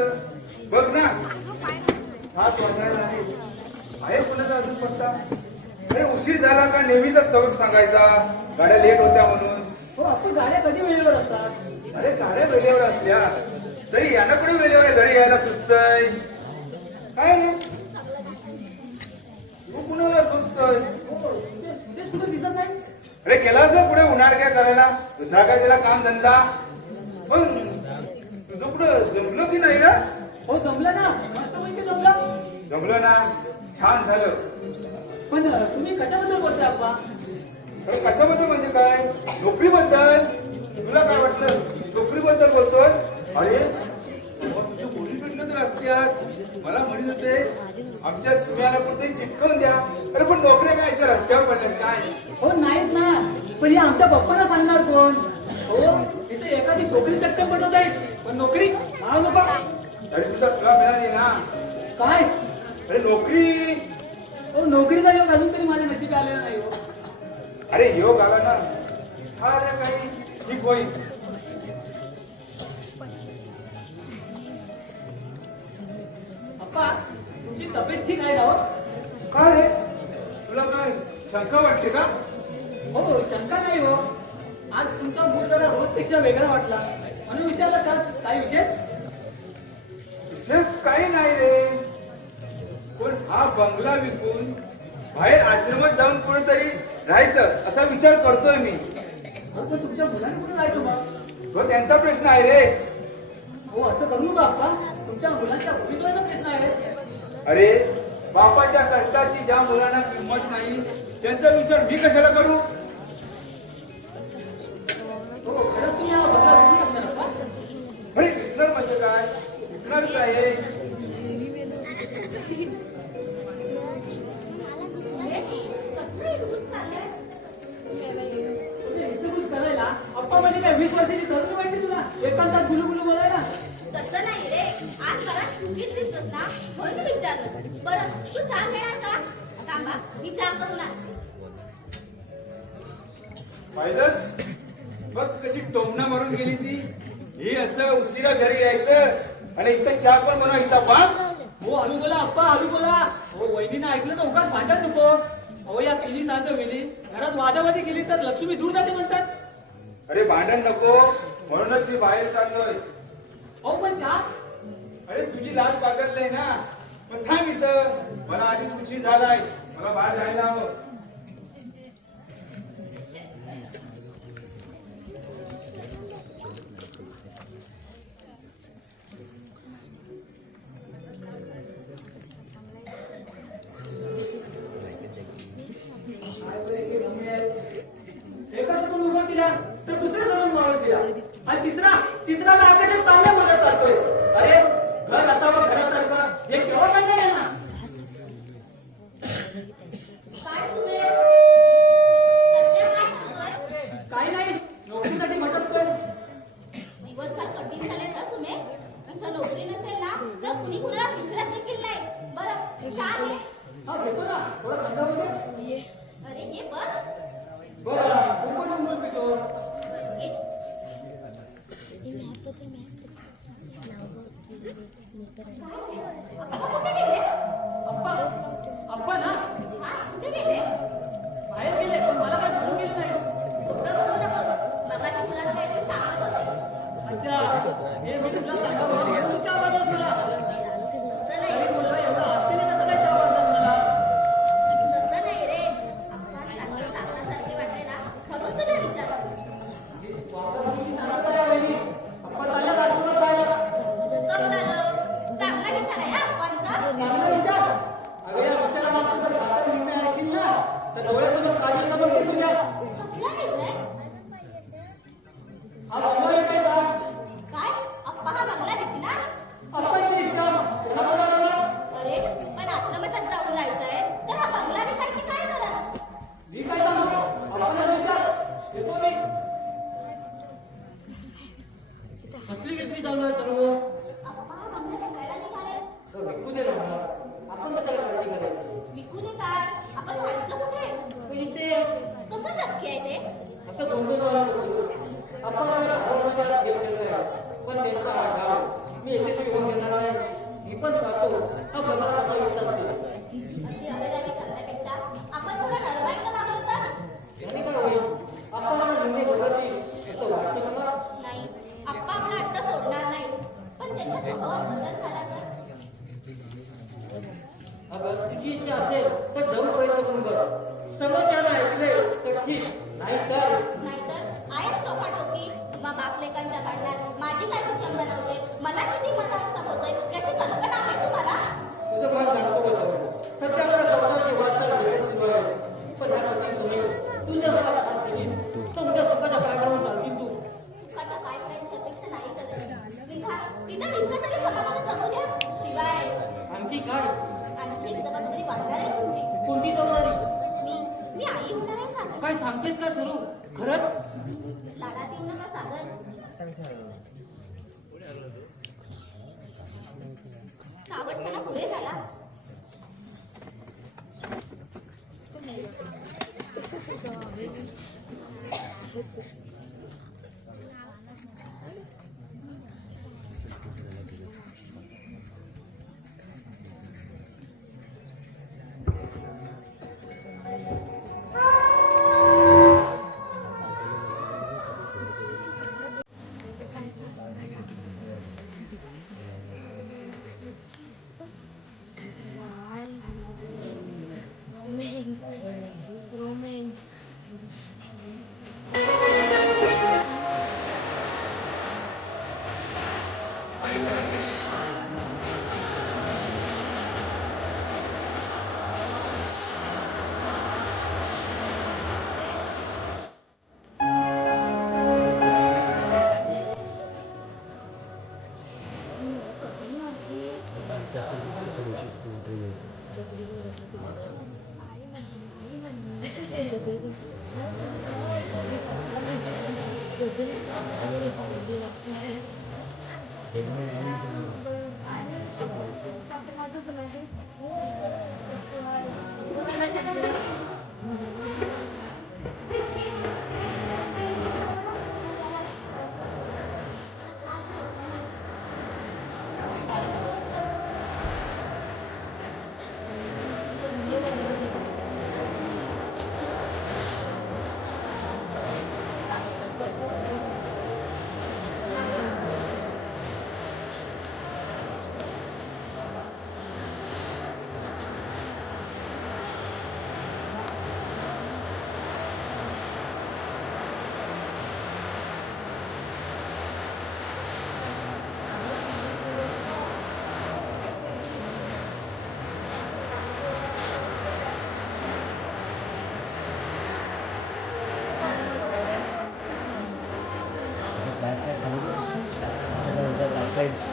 बघ ना, हा वाटायला आहे कोणाचा अजून पत्ता. अरे उशीर झाला का नेहमीचा सबक सांगायचा, गाड्या लेट होत्या म्हणून. हो आपण गाड्या कधी वेळेवर असतात? अरे गाड्या वेळेवर असल्या तरी यांना कुठे वेळेवर घरी यायला सुचतंय? काय रे तू कुणाला सुचतोय? तेच कुठे दिसत नाही. अरे केला असं पुढे उन्हाळ काय करायला, दुसरा काय त्याला काम धंदा. पण तुझं पुढं जमलं की नाही ना? हो जमलं ना, मस्त पैकी जमलं. जमलं ना, छान झालं. पण तुम्ही कशाबद्दल बोलताय अप्पा? अरे कशाबद्दल म्हणजे काय? नोकरीबद्दल. तुला काय वाटलं नोकरीबद्दल बोलतोय? अरे तुझ्या मुलीकडनं तर असत्यात. मला म्हणत होते आमच्या सुम्याला कुठेतरी चिटकवून द्या. अरे पण नोकऱ्या काय अशा रस्त्यावर पडल्यात काय? हो नाहीत ना, पण हे आमच्या पप्पांना सांगणार कोण? हो इथे एखादी नोकरी चक्कर पडत आहे, पण नोकरी हा नको. तरी सुद्धा तुला मिळाली ना. काय? अरे नोकरी. हो नोकरीचा योग अजून तरी माझ्या नशिबी आलेला नाही हो. अरे योग आला ना, सारं काही ठीक होईल. अप्पा तुमची तब्येत ठीक आहे ना हो? काय रे तुला काय शंका वाटते का? हो शंका नाही हो, आज तुमचा मूड जरा रोजपेक्षा वेगळा वाटला म्हणून विचारलं सर, काही विशेष? विशेष काही नाही रे, पण हा बंगला विकून बाहेर आश्रमात जाऊन कुठेतरी राहायचं असा विचार करतोय मी. हो पण तुमच्या मुलांनी कुठे जायचं मग? तो त्यांचा प्रश्न आहे रे. हो असं करू नका अप्पा, तुमच्या मुलांच्या भवितव्याचा प्रश्न आहे. अरे बापाच्या कष्टाची ज्या मुलांना किंमत नाही त्यांचा विचार मी कशाला करू? हो खरंच तुम्ही हा बंगला विकू शकणार अप्पा? अरे विकणार म्हणजे काय? विकणार काय आहे? कसं दूध चाललंय? म्हणजे इंटरव्ह्यूज करायला अप्पा म्हणजे काय 20 वर्षाची तरुणी माहिती तुला एकांतात गुलू बोलायला? तसं नाही रे, आज बराच खुशीत दिसतोस ना म्हणून विचारलं. बरं तू चहा घेणार का? थांबा मी चहा करून आणते. पाहिलं बघ कशी टोमणा मारून गेली ती. ही असं उशिरा घरी यायचं आणि इथं चहा पण बनवायचा बाप. हो हळू बोला अप्पा, हळू बोला. हो वहिनीनं ऐकलं तर उगाच भांडण नको. हो या किली साजं मिली घरात वादावादी केली तर लक्ष्मी दूर जाते म्हणतात. अरे भांडण नको म्हणूनच मी बाहेर चाललोय. हो पण चहा? अरे तुझी लाज पागललंय ना. पण थांब इथं, मला आधीच उशीर झालाय, मला बाहेर जायला हवं. एका जण उभा केला तर दुसऱ्या जण मारून दिला आणि तिसरा आकाशात चांगल्या मार्गात चालतोय. अरे घर असावं घरासारखं, हे केव्हा काढणार आहे ना? काय सुरे? सध्या काय करतोय? काही नाही, नोकरीसाठी भटकतोय. दिवसभर कठीण झाले का सुमे? नंतर नोकरी नसेल ना तर कुणी कुणाला विचारत देखील नाही. बरं चहा घे. हा घेतो ना, थोडा थंड होते. अरे ये बस. बरं कुंकून पितो. बरं, घे. अप्पा कुठे गेले? अप्पा ना हा कुठे गेले? बाहेर गेले पण मला काय घरून गेले नाही. कुठं बोलू नकोस. मगाशी मुलाला काहीतरी सांगत होते. अच्छा हे मी तुला सांगा बघ, तू चहा बांधलास मला. तसं अरे नाही. मुलगा एवढा आस्तीने कसं काय चहा बांधलास मला? तसं नाही रे. अप्पा चांगलं सांगण्यासारखे वाटते ना म्हणून तुला विचारलं. तुझी सांगता काय वहिनी? अप्पा चालल्या आश्रमात पाहायला. गप्प झालं. चांगला विचार आहे हा अप्पांचा. चांगला विचार. अरे या विचारा मागचं जर खाता निर्णय असशील ना तर डोळ्यासमोर काळजीचा बघ ते तुझ्या. कसला निर्णय? हा बंगला येतोय का? काय? अप्पा हा बंगला घेतला? अप्पाची इच्छा त्याला बघा लागला. अरे पण आश्रमातच जाऊन राहायचंय तर हा बंगला विकायची काय गरज? मी काय सांगू? अप्पाला विचार. येतो मी. कसली विक्री चालू आहे सर्व? अप्पा हा बंगला विकायला निघाले. विकू दे ना मला. आपण कशाला तुमची इच्छा असेल तर जाऊन प्रयत्न करून बघ. समोरच्याला ऐकले तर ठीक, नाहीतर नाहीतर आयच तो पाठव की किंवा बापलेकांच्या भांडणात माझी काय कुचंब बनवते, मला किती मनस्ताप होतोय याची कल्पना आहे तुम्हाला? तुझं मन सांगतो बसवलं. सध्या आपल्या संसाराची वाटचाल व्यवस्थित बघावी. पण ह्या कठीण समयात तू जर मला साथ दिलीस तर तुझ्या सुखाच्या पायाकडून चालशील तू. सुखाच्या पाय पडायची अपेक्षा नाही करत. निदान इतकं तरी समाधान जगू द्या. शिवाय आणखी काय? आणखी एक जबाबदारी वाटणार आहे तुमची. कोणती जबाबदारी? मी आई होणार आहे सागर. काय सांगतेस का सुरू? खरंच? लाडात येऊ नका सागर. सावटपणा पुढे झाला.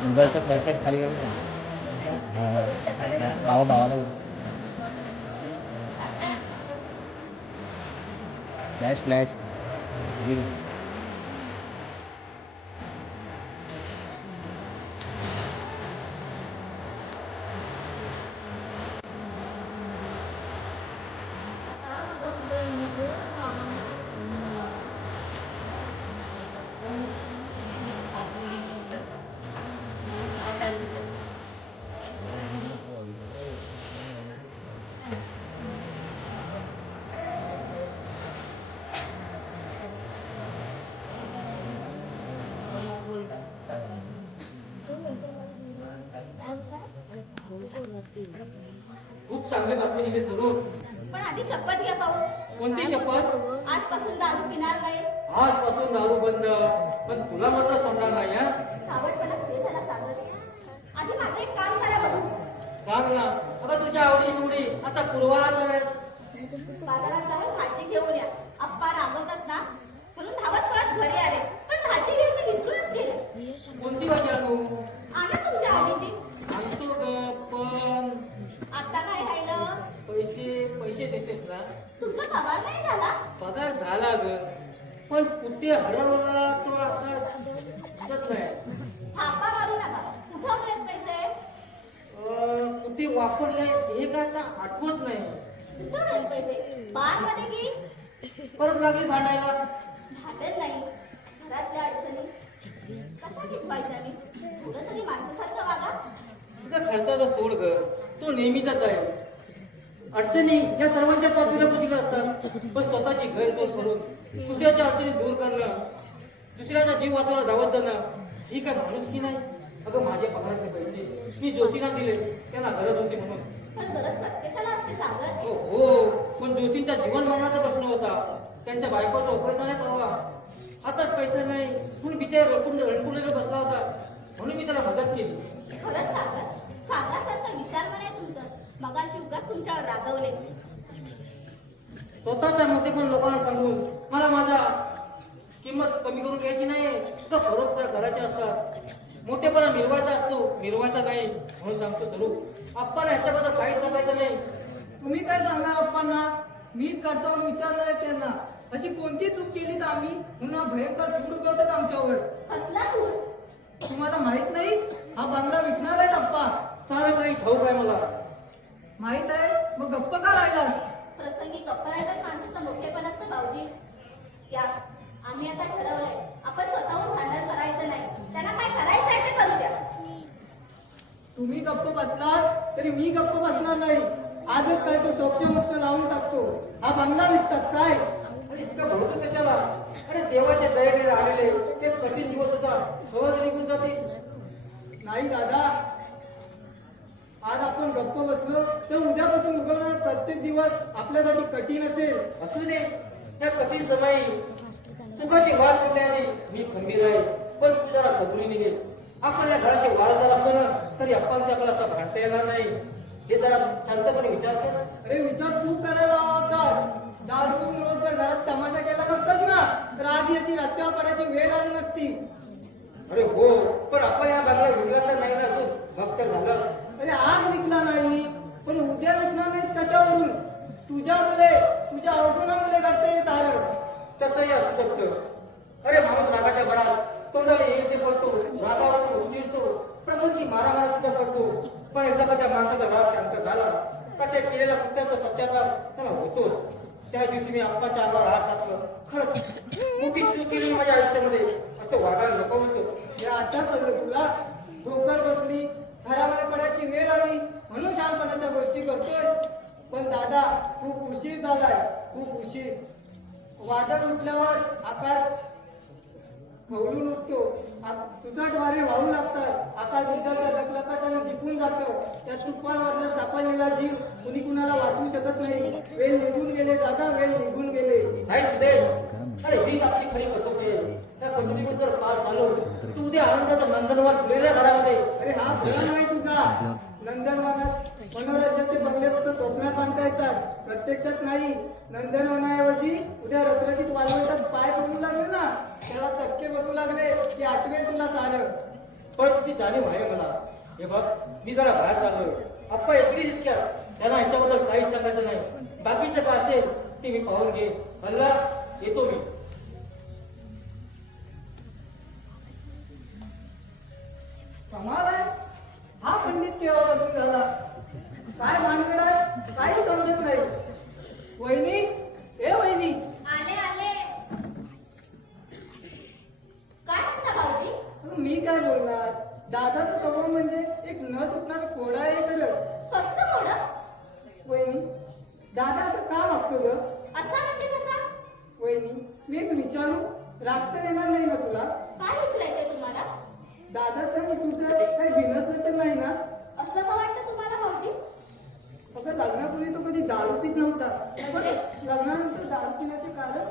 मुंबईचा फ्लॅशलाईट खाली भावाला फ्लॅश फ्लॅश खूप चांगली बातमी दिली सुरू. पण आधी शपथ घ्या पाहू. कोणती शपथ? आजपासून दारू पिणार नाही. आजपासून दारू बंद. पण तुला मात्र सोडणार नाही हा? सावटपणा पुढे झाला सागर. आधी माझं एक काम करा बघू. सांग ना. अगं तुझ्या आवडी निवडी आता पूर्वालाच आहेत. बाजारात जाऊन भाजी घेऊन या. आप्पा रागवतात ना म्हणून धावत पळत घरी आले, पण भाजी घ्यायची विसरूनच गेले. कोणती भाजी आणू? आणा तुमच्या आवडीची. आणतो ग, पण आता काय राहिलं? पैसे देतेस ना? तुमचा पगार नाही झाला? पगार झाला ग, पण कुठे हरवला तो आता सुचत नाही. थापा मारू नका. कुठं बरेच पैसे? कुठे वापरले हे काय आता आठवत नाही. कुठं बरेच पैसे? बार मध्ये की? परत लागली भांडायला. भांडण नाही, घरातल्या अडचणी कशा मिटवायच्या मी? थोडं तरी माणसासारखं वागा. तुझा खर्चाचा सोड ग, तो नेहमीचाच आहे. अडचणी या सर्वांच्या बाजूला कुठे असतात, पण स्वतःची गैरसोय करून दुसऱ्याच्या अडचणी दूर करणं, दुसऱ्याचा जीव वाचवायला धावत जाणं, ही काय माणुसकी नाही. अगं माझे पगाराचे पैसे मी जोशीला दिले, त्यांना गरज होती म्हणून. पण गरज प्रत्येकाला सागर हो पण जोशींचा जीवन मरणाचा प्रश्न होता. त्यांच्या बायकोचा उपायचा नाही परवा. हातात पैसा नाही म्हणून बिचार रणकुंडीला बसला होता. म्हणून मी त्याला मदत केली. खरंच सागर सांगण्यासारखं विचारपण आहे तुमचं. मगाशी उगाच तुमच्यावर रागवले. स्वतःचा मोठेपण लोकांना सांगून मला माझा किंमत कमी करून घ्यायची नाही. तर परोपकार करायचे असतात. मोठेपणा मिरवायचा असतो, मिरवायचा नाही. म्हणून सांगतो स्वरूप आप्पाला ह्याच्याबद्दल काहीच सांगायचं नाही. तुम्ही काय सांगणार अप्पांना? मीच खर्चावून विचारलंय त्यांना. अशी कोणती चूक केली तर आम्ही म्हणून हा भयंकर सूड उगवतात आमच्यावर. कसला सूर? तुम्हाला माहित नाही हा बंगला विकणार आहेत अप्पा. सारं काही ठाऊक आहे मला. माहित आहे मग गप्प का राहिला? प्रसंगी कप्परायचं माणसाचं मोठेपण असतं भाऊजी. या आम्ही आता ठरवलंय आपण स्वतःहून भांडण करायचं नाही. त्यांना काय करायचं आहे ते करू द्या. तुम्ही गप्प बसलात तरी मी गप्प बसणार नाही. आजच काय तो सोक्ष मोक्ष लावून टाकतो. हा बंगला विकतात काय? अरे इतकं भरवतो कशाला? अरे देवाचे दयेने आलेले ते कठीण दिवस होता, सहज निघून जातील. नाही दादा, आज आपण गप्प बसलो तर उद्यापासून उगवणार प्रत्येक दिवस आपल्यासाठी कठीण असेल. असू दे त्या कठीण समयी सुखाची वाट सुटल्याने मी खंबीर आहे. पण तू जरा सबुरीने घे. आपण या घराचे वारसदार असलो ना तरी अप्पांशी आपल्याला असं भांडता येणार नाही. हे जरा शांतपणे विचार कर. अरे विचार तू करायला होतास. दारू रोज जर घरात तमाशा केला नसतास ना तर आज याची रस्त्या पडायची वेळ आली नसती. अरे हो पण आपण या बंगला विकला तर नाही ना अजून. मग तर झालं. अरे आज विकला नाही पण उद्या विकणार नाहीत कशावरून? तुझ्यामुळे तुझ्या अवगुणामुळे घडते हे सारं. तसंही असू शकतं. अरे माणूस रागाच्या भरात तोंडाला येईल ते करतो, रागावर उचलतो, प्रसंगी मारामारी सुद्धा करतो. पण एकदा का त्या माणसाचा राग शांत झाला का त्या केलेल्या कृत्याचा पश्चाताप त्याला होतोच. त्या दिवशी मी अप्पाच्या अंगावर हात टाकलं. खरंच मोठी चूक केली माझ्या आयुष्यामध्ये. असं वागायला नको होतं. हे आता कळलं तुला? ठोकर बसली, घराबाहेर पडायची वेळ आली म्हणून शहाणपणाच्या गोष्टी करतोय. पण दादा खूप उशीर झालाय, खूप उशीर. वादळ उठल्यावर आकाश खवळून उठतो. सुसाट वारे वाहू लागतात. आकाश विजाच्या लखलखाटाने दिपून जातं. त्या तुफान वादळात सापडलेला जीव कुणी कुणाला वाचवू शकत नाही. वेळ निघून गेले दादा, वेळ निघून गेले. नाही सुदेश, अरे हीच आपली खरी कसोटी आहे. त्या कसोटीवर जर पास झालो तू उद्या आनंदाचा नंदनवन फुलेल्या घरामध्ये. अरे हा भला नाही तुझा. नंदनवनात मनोरंजनाचे बंगले फक्त स्वप्नात बांधता येतात, प्रत्यक्षात नाही. नंदनवनाऐवजी उद्या रखरखीत वाजवतात पाय पडू लागले ना त्याला चटके बसू लागले की आठवेल तुला सारं. पण तुझी जाणीव आहे मला. हे बघ मी जरा बाहेर चाललोय. आप्पा एकलीच इतक्यात. त्यांना यांच्याबद्दल काहीच सांगायचं नाही. बाकीचं काय असेल ते मी पाहून घे. हल्ला येतो मी. कमाल आहे. हा पंडित केव्हापासून झाला? काय भानगड आहे काही समजत नाही. वहिनी, ए वहिनी. आले आले. काय म्हणता भाऊजी? मी काय बोलणार? दादाचा स्वभाव म्हणजे एक न सुटणार कोडा आहे खरं. कसलं मोडं? वहिनी, दादा असं का वागतो ग? असा म्हणजे कसा? वहिनी, मी एक विचारू? राग तर येणार नाही ना तुला? काय विचारायचंय तुम्हाला? दादाचं आणि तुझं काही बिनसलं तर नाही ना? असं का वाटतं तुम्हाला भाऊजी? अगं लग्नापूर्वी तो कधी दारू पित नव्हता. पण लग्नानंतर दारू पिण्याचे कारण?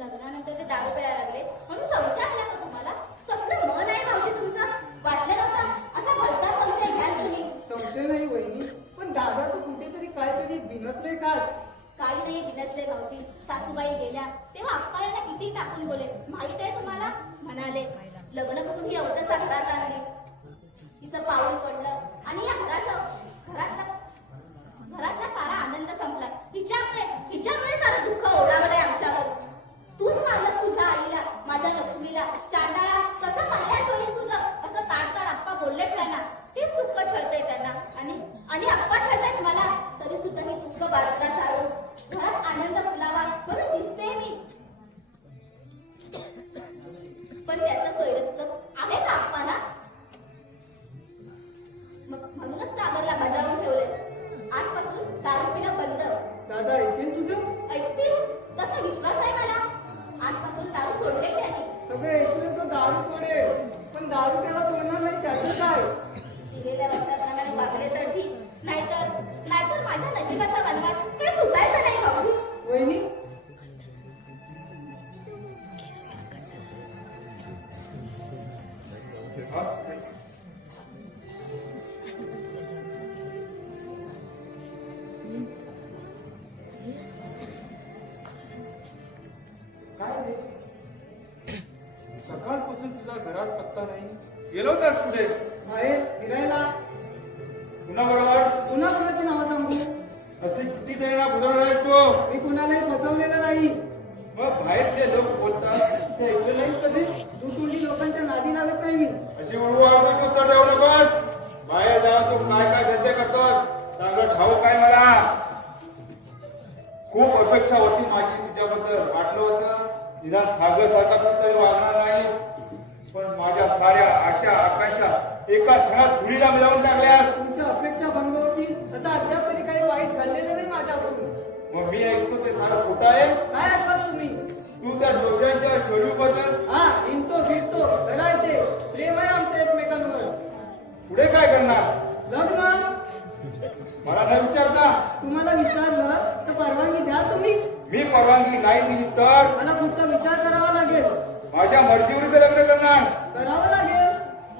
लग्नानंतर ते दारू प्यायला लागले म्हणून संशय आला का तुम्हाला? कसलं मन आहे भाऊजी तुमचं? वाटलं नव्हतं असा भलता संशय घ्याल तुम्ही. संशय नाही वहिनी, पण दादाचं कुठेतरी काहीतरी बिनसले कास. काही नाही बिनसले भाऊजी. सासूबाई गेल्या तेव्हा आप्पाला किती टाकून बोले माहित आहे तुम्हाला? म्हणाले लग्न करून ही अवतसा घरात आणली. तिचं पाऊल पडलं आणि या घरातला सारा आनंद संपला. हिच्यामुळे सारं दुःख ओढावलंय आमच्यावर. तूच मानस तुझ्या आईला, माझ्या लक्ष्मीला, चांडाळा कसं कल्याण होईल तुझं असं ताडताड आप्पा बोललेच त्यांना. तेच दुःख छळतंय त्यांना आणि आप्पा छळतायत मला. तरी सुद्धा मी दुःख बाजूला सारून घरात आनंद फुलावा म्हणून दिसते मी. पण त्याचं सोयरस्त आहे का आप्पाला? म्हणूनच कागदला बजावून ठेवले. आजपासून दारू पिणं बंद. दादा ऐकेल तुझं? ऐकतील तसा विश्वास आहे मला. आजपासून दारू सोडले त्याने. सगळं ऐकलं तो दारू सोडेल, पण दारू त्याला सोडणार नाही त्याचं काय? दिलेल्या वर्षाप्रमाणे वागले तर ठीक, नाहीतर माझ्या नशिबाचा अपेक्षा होती माझी तुझ्याबद्दल, वाटलं होतं निदान सारखा तरी वागणार नाही, पण माझ्या साऱ्या आशा आकांक्षा एका क्षणात धुळीला मिळवून टाकल्यास. तुमच्या अपेक्षा भंग होती असं अद्याप तरी काही वाईट घडलेलं नाही माझ्याकडून. मग मी ऐकतो ते सारं खोटं आहे. काय आठवत तुम्ही? तू त्या जोशांच्या शरीरबद्दल हा हिंडतो फिरतो खरं आहे ते. प्रेम आहे आमचं एकमेकांवर. पुढे काय करणार? लग्न मला न विचारता तुम्हाला विचारलं तर परवानगी द्या तुम्ही. मी परवानगी नाही दिली तर मला पुढचा विचार करावा लागेल. माझ्या मर्जीविरुद्ध लग्न करणार. करावं लागेल.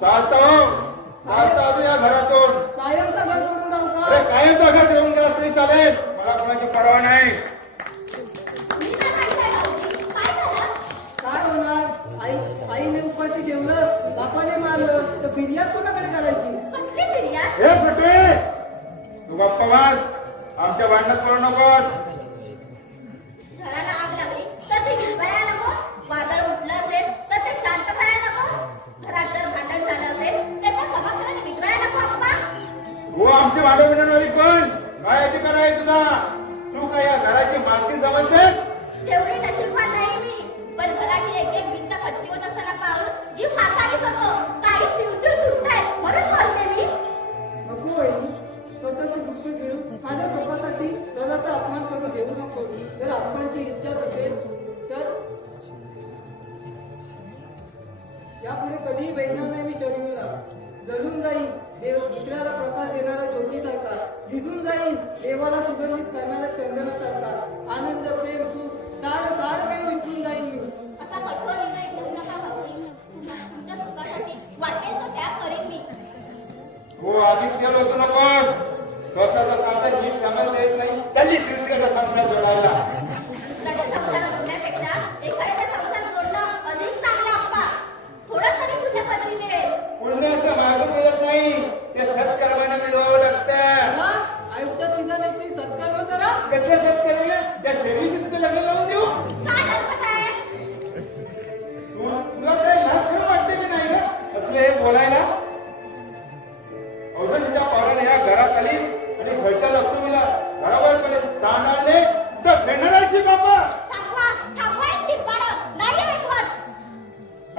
चालतो या घरातून. कायमचा घर सोडून जाऊ अरे का? कायमचा घर ठेवून गेला तरी चालेल, मला कोणाची परवा नाही. तुम्ही काय म्हणताय भाऊजी? काय झालं? काय होणार? आईने उपाशी ठेवलं, बापाने मारलं तर फिर्याद कोणाकडे करायची? कसली फिर्याद? हे सटे तू गप्पा मार, आमच्या भांडणात पडू नकोस. घराला आग लागली तर ते भिजवायला नको. वादळ उठलं असेल तर ते शांत करायला नको. घरात जर भांडण झालं असेल तर ते समाधानाने भिजवायला नको अप्पा. हो आमची भांडण मिळणारी कोण? काय अधिकार आहे तुला? तू काय या घराची मालकी समजते? तेवढी नशीबवान नाही मी, पण घराची एक एक भिंत कच्ची होत असताना पाहून जीव मासावीस होतो. काहीच तिवतीव तुटताय म्हणून बोलते मी. नको वहिनी, स्वतःचे दुःख घेऊन माझ्या स्वतःसाठी दादाचा अपमान करून देऊ नको. जर अपमानची इज्जत असेल तर यापुढे कधीही भेटणार नाही मी शरीराला. जळून जाईन देव दुसऱ्याला प्रकाश देणारा ज्योतीसारखा. झिजून जाईन देवाला सुगंधित करणाऱ्या चंदनासारखा. आनंद प्रेम सुख सारं काही विसरून जाईन मी. असा कठोर निर्णय घेऊ नका भाऊजी. तुमच्या सुखासाठी वाटेल तो त्याग करीन मी. हो अधिक तेल होतो नकोस. स्वतःचा संसार नीट जमायला येत नाही, त्यांनी दुसऱ्याचा संसार जोडायला. दुसऱ्याच्या संसार जोडण्यापेक्षा एखाद्याचा संसार जोडणं अधिक चांगलं अप्पा. थोडं तरी पुण्यपदरी मिळेल. पुण्याचं मागून मिळत नाही, ते सत्कर्माने मिळवावं लागतं. मला आयुष्यात निदान एक तरी सत्कर्म करा. कसले सत्कर्म? त्या शरीराशी तिथे लग्न लावून देऊ. काय अर्थ काय? तुला काही लाज वाटते की नाही ग असले हे बोलायला? औरंगच्या पावराने या घरात आली आणि घरच्या लक्ष्मीला घराबाहेर ताण आणले तर फेडणारशी बाबा. थांबवा एक शिरपाडं. नाही ऐकवत.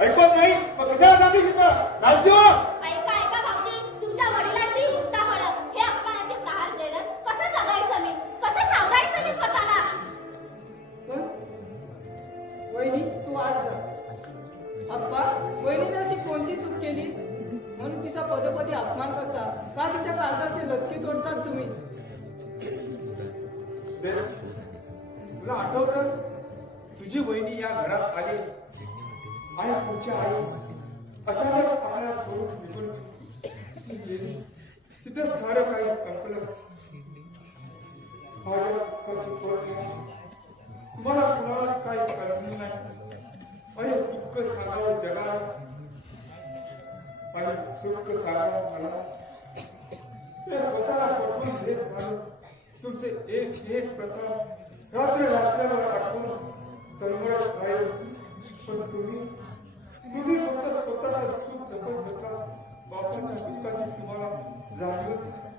ऐकत नाही मग कशाला जाते तिथं? घालते हो. ऐका भाऊजी, तुमच्या वडिलांची मुक्ता पडत. हे अपमानाचे प्रहार केलं. कसं जगायचं मी? कसं सावरायचं मी स्वतःला? पण वहिनी तू आज जा. अप्पा वहिनीने अशी कोणती चूक केली म्हणून तिचा पदोपदी अपमान करता? का तिच्या काळजाचे लटके तोडतात तुम्ही? तुला आठवतं तुझी बहिणी या घरात आली आणि तुमच्या आई अचानक आम्हाला सोडून निघून गेली. तिथं सारं काही संपलं. माझ्या दुःखाची पळत नाही. मला कुणाला काही कळलं नाही आणि दुःख सांगावं जगाला आणि सुख सांगावं मला. ते स्वतःला पटवून घेत माणूस तुमचे एक एक प्रकार रात्रभर आठवून तळमळत राहील. पण तुम्ही फक्त स्वतःचं सुख जपत होता. बापाच्या सुखाची तुम्हाला जाणीवच नाही.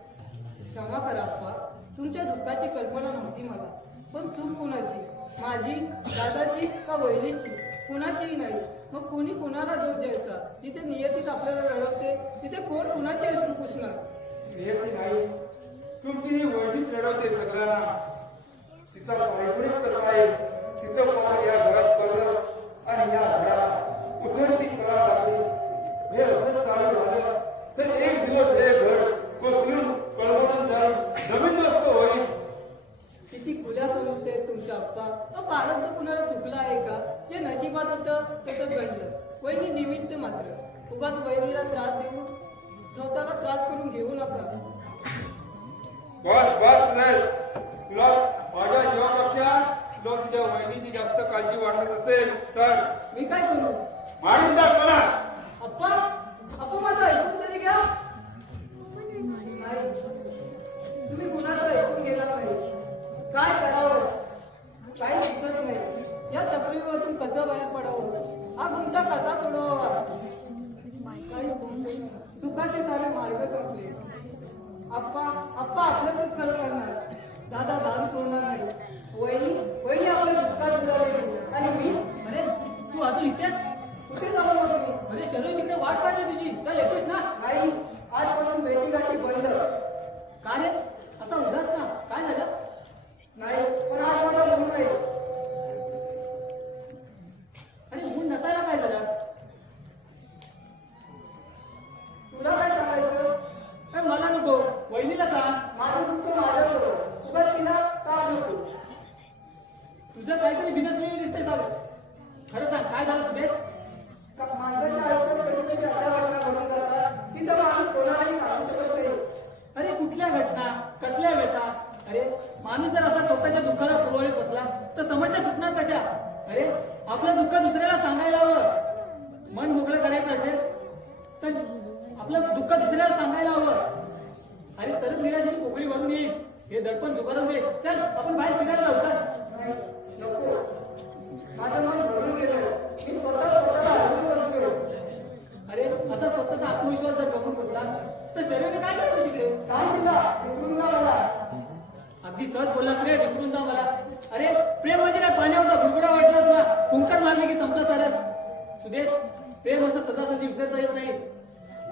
क्षमा करा अप्पा, तुमच्या दुःखाची कल्पना नव्हती मला. पण चूक कुणाची? माझी, दादाची का वहिनीची? कुणाचीही नाही. मग कुणी कुणाला दोष द्यायचा? जिथे नियतीच आपल्याला रडवते तिथे कोण कुणाचे अश्रू पुसणार? नियती नाही, तुमची ही वडीच रडवते सगळ्यांना. तिचा पायगुणित कसा आहे? तिचं पाय या घरात पडलं आणि या घराला उथळती करा लागली. हे असं चालू झालं तर एक दिवस हे घर कोसळून कळवळून जाईल, जमीनदोस्त होईल. किती खुल्या समजते आहेत तुमच्या अप्पा. पारंत कुणाला चुकलं आहे का? जे नशिबात होतं तसं घडलं. वहिनी निमित्त मात्र. उगाच वहिनीला त्रास देऊन स्वतःला त्रास करून घेऊ नका. बस नाही. तुला माझ्या जीवापेक्षा तुला तुझ्या वहिनीची जास्त काळजी वाटत असेल तर मी काय करू? मारून टाक मला. अप्पा अप्पा माझं ऐकून तरी घ्या. नाही, तुम्ही कुणाचं ऐकून गेला नाही. काय करावं काही सुचत नाही. या चक्रीवातून कसं बाहेर पडावं? हा गुंता कसा सोडवावा? काही सुखाचे सारे मार्ग संपले. आप्पा आपल्यातच खरं करणार. दादा दारू सोडणार नाही. वहिनी आपलं दुःख दुसऱ्याला सांगायला हवं. मन मोकळं करायचं असेल तर आपलं दुःख दुसऱ्याला सांगायला हवं. आणि तरच निराशेची पोकळी भरून येईल. हे दडपण झुगारून दे. चल आपण बाहेर फिरायला जाऊ. चल. नाही, नको. माझं मन भरून गेलं. मी स्वतःला हरवून बसलोय. अरे असा स्वतःचा आत्मविश्वास जर गमून बसला तर शरीराने काय करायचं तिकडे? सांग तिला, विसरून जा मला. अगदी सहज बोललास रे, विसरून जा मला. अरे प्रेम म्हणजे काय पाण्यावरचा बुडबुडा वाटला तुला? कुंकर मारले की संपलं सारं. सुदेश, प्रेम असं सदासदी विसरता येत नाही.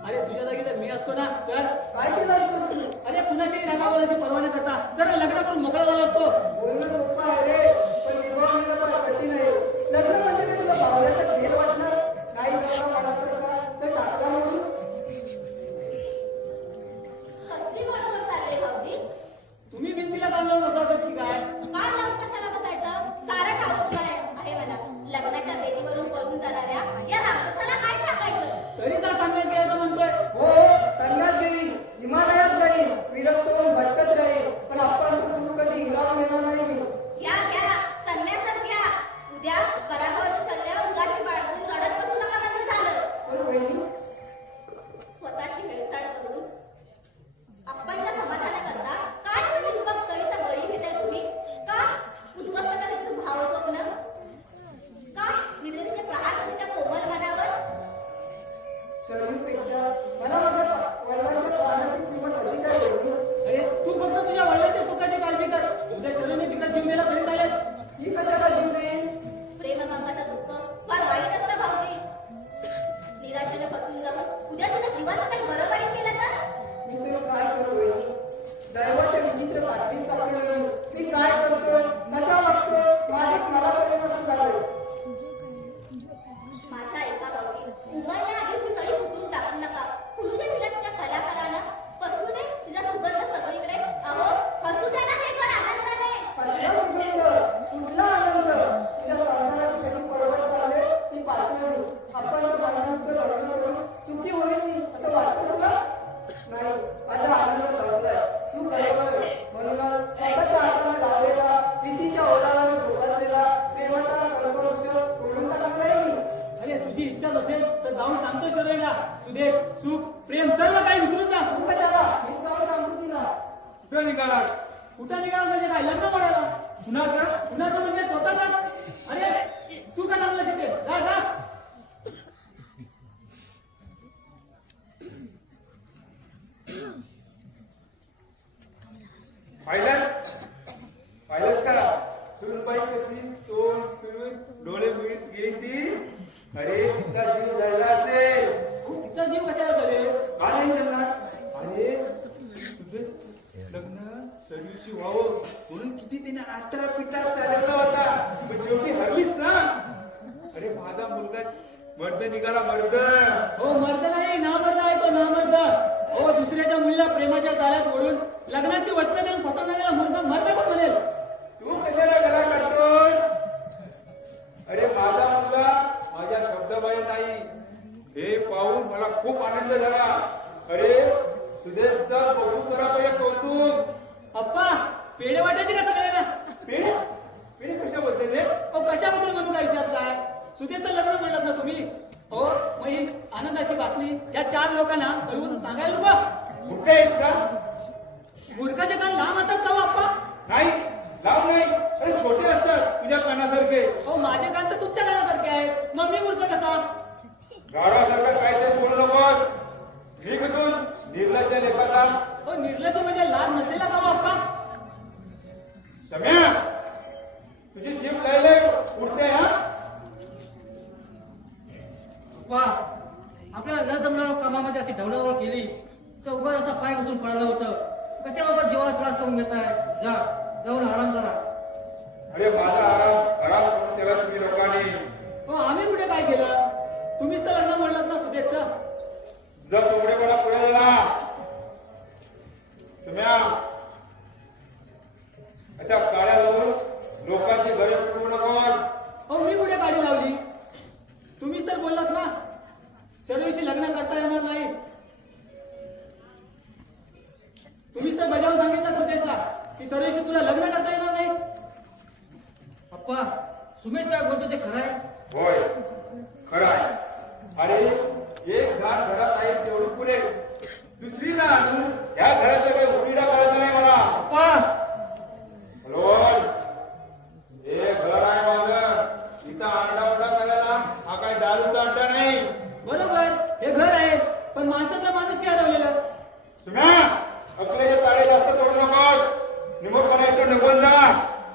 अरे तुझ्या जागी जर मी असतो ना तर काय केलं असतं तू? अरे कुणाच्याही रागावरची पर्वा न करता जर लग्न करून मोकळा झाला असतो. बोलणं सोपं आहे रे, पण निभावणं फार कठीण आहे. लग्न म्हणजे काय तुला भावल्याचा खेळ वाटणार? काही नवरा माणसासारखा तर टाकला म्हणून. कसली मोडतोड चालली भाऊजी? तुम्ही भिंतीला बांधलं होता की काय? कान लावून कशाला बसायचं? सारं ठाऊक आहे मला. लग्नाच्या बेदीवरून पळून जाणाऱ्या या राक्षसाला काय सांगायचं? तरी जा सांगायचं याचं म्हणतोय. हो, संघात जाईल, हिमालयात जाईल, फिरतो, भटकत राहील, पण आप्पांचं सुख कधी हिरावून येणार नाही मी. घ्या घ्या, संन्यासात घ्या. उद्या पराभवाच्या सल्ल्यावर उगाची बाळगून रडत बसू नका म्हणजे झालं. पण वहिनी, स्वतःची हेळसाळ करून आप्पांच्या समाधानाकरता काय तुम्ही शुभकळीचा बळी घेताय तुम्ही? का उद्ध्वस्त करायचं भाव स्वप्न? का निद्रेचे प्रहार तिच्या कोमल मनावर? शरीरपेक्षा मला माझ्या वडिलांच्या प्राणाची किंमत अधिक आहे वहिनी. अरे तू फक्त तुझ्या वडिलांच्या सुखाची काळजी कर. तुझ्या शरीराने तिकडे जीव दिला तरी चालेल. ही कशाला जीव देईल? प्रेमभंगाचं दुःख फार वाईट असतं भाऊजी. निराशेने फसून जाऊन उद्या तुला जीवाचं काही बरं वाईट केलं तर? मी तुला काय करू वहिनी? दैवाच्या विचित्र पाठीत सापडलो मी. मी काय करतो, कसा वागतो, माझे मला परिवर्तन झालंय. माझा एका भाऊजी उमरल्या आधीच मी कधी फुटून टाकू नका. फुलू दे तिला तिच्या कलाकारानं, पसरू दे तिचा सुगंध सगळीकडे. अहो हसू दे ना हे फार आनंदाने. कसला सुगंध, कुठला आनंद. तुझ्या संसाराची कशी परवड चालले ती पाहतोय मी. आपण मनानुसार लग्न करून सुखी होईल मी, असं वाटतं तुला? नाही, माझा आनंद संपलाय. सुख हरवलंय. म्हणूनच स्वतःच्या हाताने लावलेला, प्रीतीच्या ओलावर जोपासलेला प्रेमाचा कल्पवृक्ष तोडून टाकलाय मी. अरे तुझी इच्छाच असेल तर जाऊन सांगतो शरीराला. सुदेश, सुख, प्रेम सर्व काही विसरून जा. तू कशाला? मी जाऊन सांगतो तिला. कुठं निघाला? कुठं निघाला म्हणजे काय? लग्न म्हणाला. कुणाचं? कुणाचं म्हणजे स्वतःच. अरे तू का लागला तिथे? जा जा. पाहिलंच का? सुनबाई कशी तोंड फिरून डोळे मिळत गेली ती. अरे तिचा जीव जायला असेल. तिचा जीव कशाला चालेल? का नाही त्यांना? अरे तुझं लग्न सगळीशी व्हावं म्हणून किती तिने आटा पिटा चालवला होता, पण शेवटी हरलीच ना. अरे माझा मुलगा मर्द निघाला, मर्द. हो मर्द नाही, नामर्द आहे तो, नामर्द. हो दुसऱ्याच्या मुलीला प्रेमाच्या जाळ्यात ओढून लग्नाची वचनं देऊन फसवणाऱ्याला मर्द मर्द कोण म्हणेल? तू कशाला गला काढतोस? अरे माझा मुलगा माझ्या शब्दाबाहेर नाही. हे पाहून मला खूप आनंद झाला. अरे सुदेशचा कौतुक करा पाहिजे, कौतुक. अप्पा पेढे वाटायचे का सगळ्यांना? पेढे? पेढे कशाबद्दल रे? अहो कशाबद्दल म्हणून काय विचारताय? सुदेशचं लग्न म्हणलं ना तुम्ही. हो मग ही आनंदाची बातमी या 4 लोकांना कळवून सांगायला नको. मूर्ख आहेस का? मूर्खाचे कान लांब असतात का हो अप्पा? नाही, लाव नाही. अरे छोटे असतात तुझ्या कानासारखे. हो माझे कान तर तुमच्या कानासारखे आहेत. मग मी मूर्ख कसा? गारासारखं काहीतरी बोलू नकोस. निघतून निर्लज्ज लेखाचा. हो निर्लज्ज म्हणजे लाज नसलेला का हो अप्पा? सम्या, तुझी जीभ लय लय उडते हा. वा आपल्याला न जमणार कामामध्ये अशी ढवळावळ केली तर उगाच असा पाय बसून पडायला होतं. कशा बाबा जीवाला त्रास करून घेताय? जा जाऊन आराम करा. अरे माझा आराम करून त्याला तुम्ही लोकांनी. हो आम्ही कुठे काय केलं? तुम्हीच तर लग्न म्हणलात ना सुदेशचं. जर तोमडेपणा पुढे झाला सम्या, अशा काळ्या लावून लोकांची घरे पिटवू नकोस. हो मी कुठे गाडी लावली? तुम्हीच तर बोललात ना सर्वेशी लग्न करता येणार नाही. तुम्हीच तर बजावून सांगितलं सुदेशला की सर्वेशी तुला लग्न करता येणार नाही. अप्पा सुमेश काय बोलतो ते खरं आहे. होय खरं आहे. अरे एक घाट घरात आहे तेवढं पुरे, दुसरीला आणून या घराचा काही उकिडा करायचा नाही मला. अप्पा बरोबर, हे घर आहे माझं, इथं आरडाओरडा करायला हा काय दारूचा अड्डा नाही. बरोबर हे घर आहे, पण माणसातला माणूस काय हरवलेलं. सुम्या, अकलेचे ताळे जास्त तोडू नकोस, निमकपणा इथं निघून जा.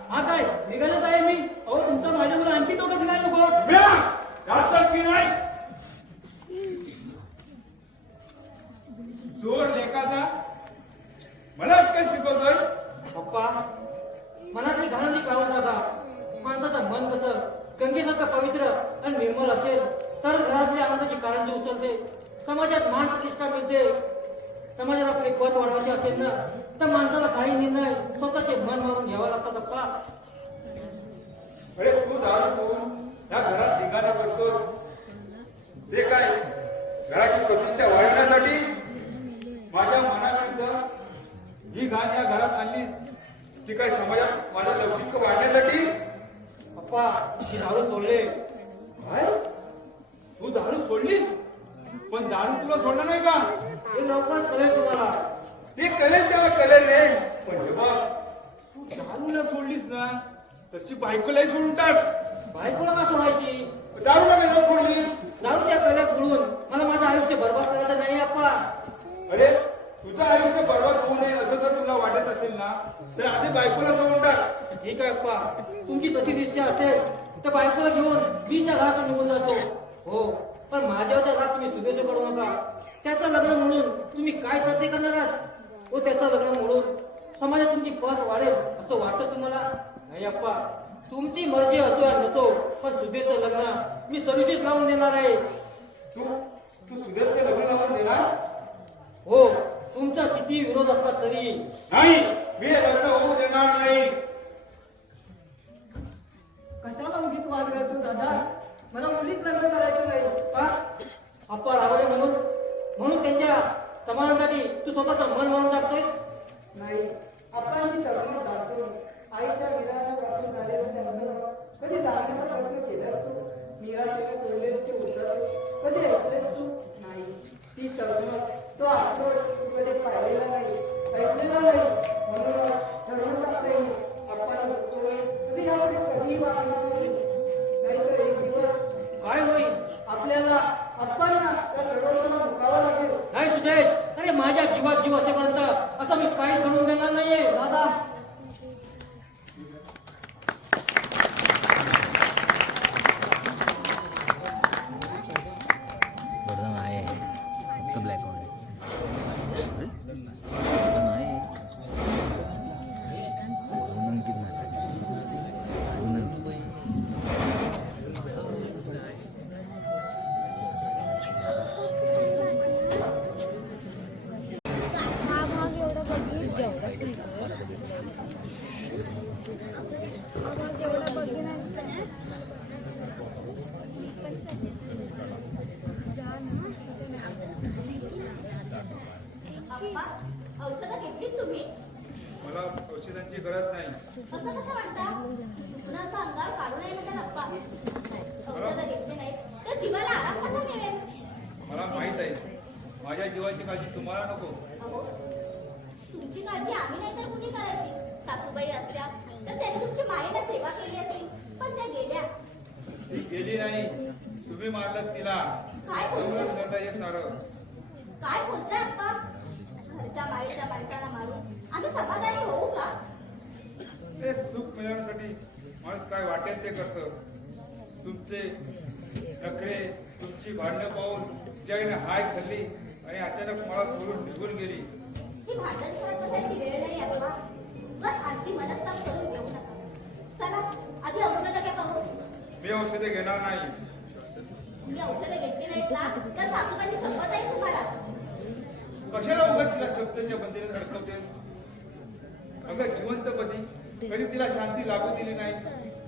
हा काय निघालच आहे मी. अहो तुमचा माझ्यामुळे आणखी दोघं फिरायला नको. सुम्या, जास्तच की नाही. चोर लेखाचा मला काय शिकवतोय. पप्पा मनातली घाणली काढून टाका. माणसाचं मन कसं गंगेसारखं पवित्र आणि निर्मल असेल तर घरातली आनंदाची कारंजी उचलते, समाजात मान प्रतिष्ठा मिळते. समाजात आपले पद वाढवायचे असेल ना तर माणसाला काही निर्णय स्वतःचे मन मारून घ्यावा लागतात. पप्पा अरे तू दारू पिऊन या घरात ठिकाणी करतोस ते काय घराची प्रतिष्ठा वाढवण्यासाठी? माझ्या मनाविरुद्ध ही घाण या घरात आणली ती काय समाजात माझा लौकिक वाढण्यासाठी? पप्पा मी दारू सोडले. काय तू दारू सोडलीस? पण दारू तुला सोडला नाही का? हे लवकरच कळेल तुम्हाला. ते कळेल तेव्हा कळेल रे. पण जेव्हा तू दारूला सोडलीस ना तशी बायकोलाही सोडून टाक. बायकोला का सोडायची? दारूला वेगळं सोडलीस. दारूच्या कल्यात बुडून मला माझं आयुष्य बरबाद करायचं नाही अप्पा. अरे तुझं आयुष्य बर्बाद होऊ नये असं जर तुला वाटत असेल ना तर आधी बायकोला सोडून टाक. ठीक आहे अप्पा, तुमची तशीच इच्छा असेल तर बायकोला घेऊन बीच्या घरातून निघून जातो. हो, पण माझ्यावरचा राग तुम्ही सुदेश पडू नका. त्याचं लग्न म्हणून तुम्ही काय साध्य करणार आहात? व त्याचं लग्न म्हणून समाजात तुमची पद वाढेल असं वाटतं तुम्हाला? नाही अप्पा, तुमची मर्जी असो या नसो, पण सुदेशचं लग्न मी सर्विसेस लावून देणार आहे. तू तू सुदेशचे लग्न लावून देणार? हो, तुमचा किती विरोध असला तरी. नाही, मी हे लग्न होऊ देणार नाही. कशाला उगीच वाद करतो दादा? मला मुलीच लग्न करायचं नाही. का अप्पा रावळे म्हणून म्हणून त्यांच्या समाजासाठी तू स्वतःचं मन मारून टाकतोय? नाही, आपण मी तरुण जातो. आईच्या विराला वाटून झालेलं त्यांचं कधी जाण्याचा प्रयत्न केलास तू? निराशेने सोडलेलं ते उचलले कधी ऐकलेस तू? नाही. ती तरुण तो आक्रोश तू कधी पाहिलेला नाही, ऐकलेला नाही. म्हणून ठरवून टाकले मी आपण बघतोय तुझी यापुढे कधी वागणार नाही. नाहीतर एक दिवस काय होईल? आपल्याला आपण त्या सर्वांना मुकावं लागेल. नाही सुदेश, अरे माझ्या जीवात जीव असेपर्यंत असं मी काहीच घडून देणार नाहीये. दादा बरं आहे फक्त ब्लॅक आहे. हा भाग एवढा बघून जेवढा हा भाग जेवढा बघून अप्पा, औषधं घेतलीत तुम्ही? मला औषधांची गरज नाही. असं कसं म्हणता? पुन्हा असं अंगावर काढू नये म्हणतात अप्पा. औषधं घेतली नाहीत तर जीवाला आराम कसा मिळेल? मला माहित आहे माझ्या जीवाची काळजी तुम्हाला नको. अहो, तुमची काळजी आम्ही नाही तर कुणी करायची? सासूबाई असल्या तर त्यांनी तुमची मायेला सेवा केली असेल, पण त्या गेल्या. ती गेली नाही, तुम्ही मारलं तिला. काय बोलताय? म्हणूनच घडलं हे सारं. काय बोलताय अप्पा? घरच्या मायेच्या माणसाला मारून आम्ही समाधानी होऊ का? ते सुख मिळवण्यासाठी माणूस काय वाटेल ते करतं. तुमचे नखरे, तुमची भांडणं पाहून जैन हाय खाल्ली आणि अचानक मला सोडून निघून गेली. ही भांडण करत बसायची वेळ नाही अप्पा. बस आणखी मनस्ताप करून घेऊ नका. चला आधी औषधं घ्या पाहू. मी औषधे घेणार नाही. तुम्ही औषधं घेतली नाहीत ना तर सासूबाईंची संपत आहे तुम्हाला. कशाला उगाच तिला शब्दाच्या बंदीने अडकवते? अगं जिवंतपती कधी तिला शांती लागू दिली नाही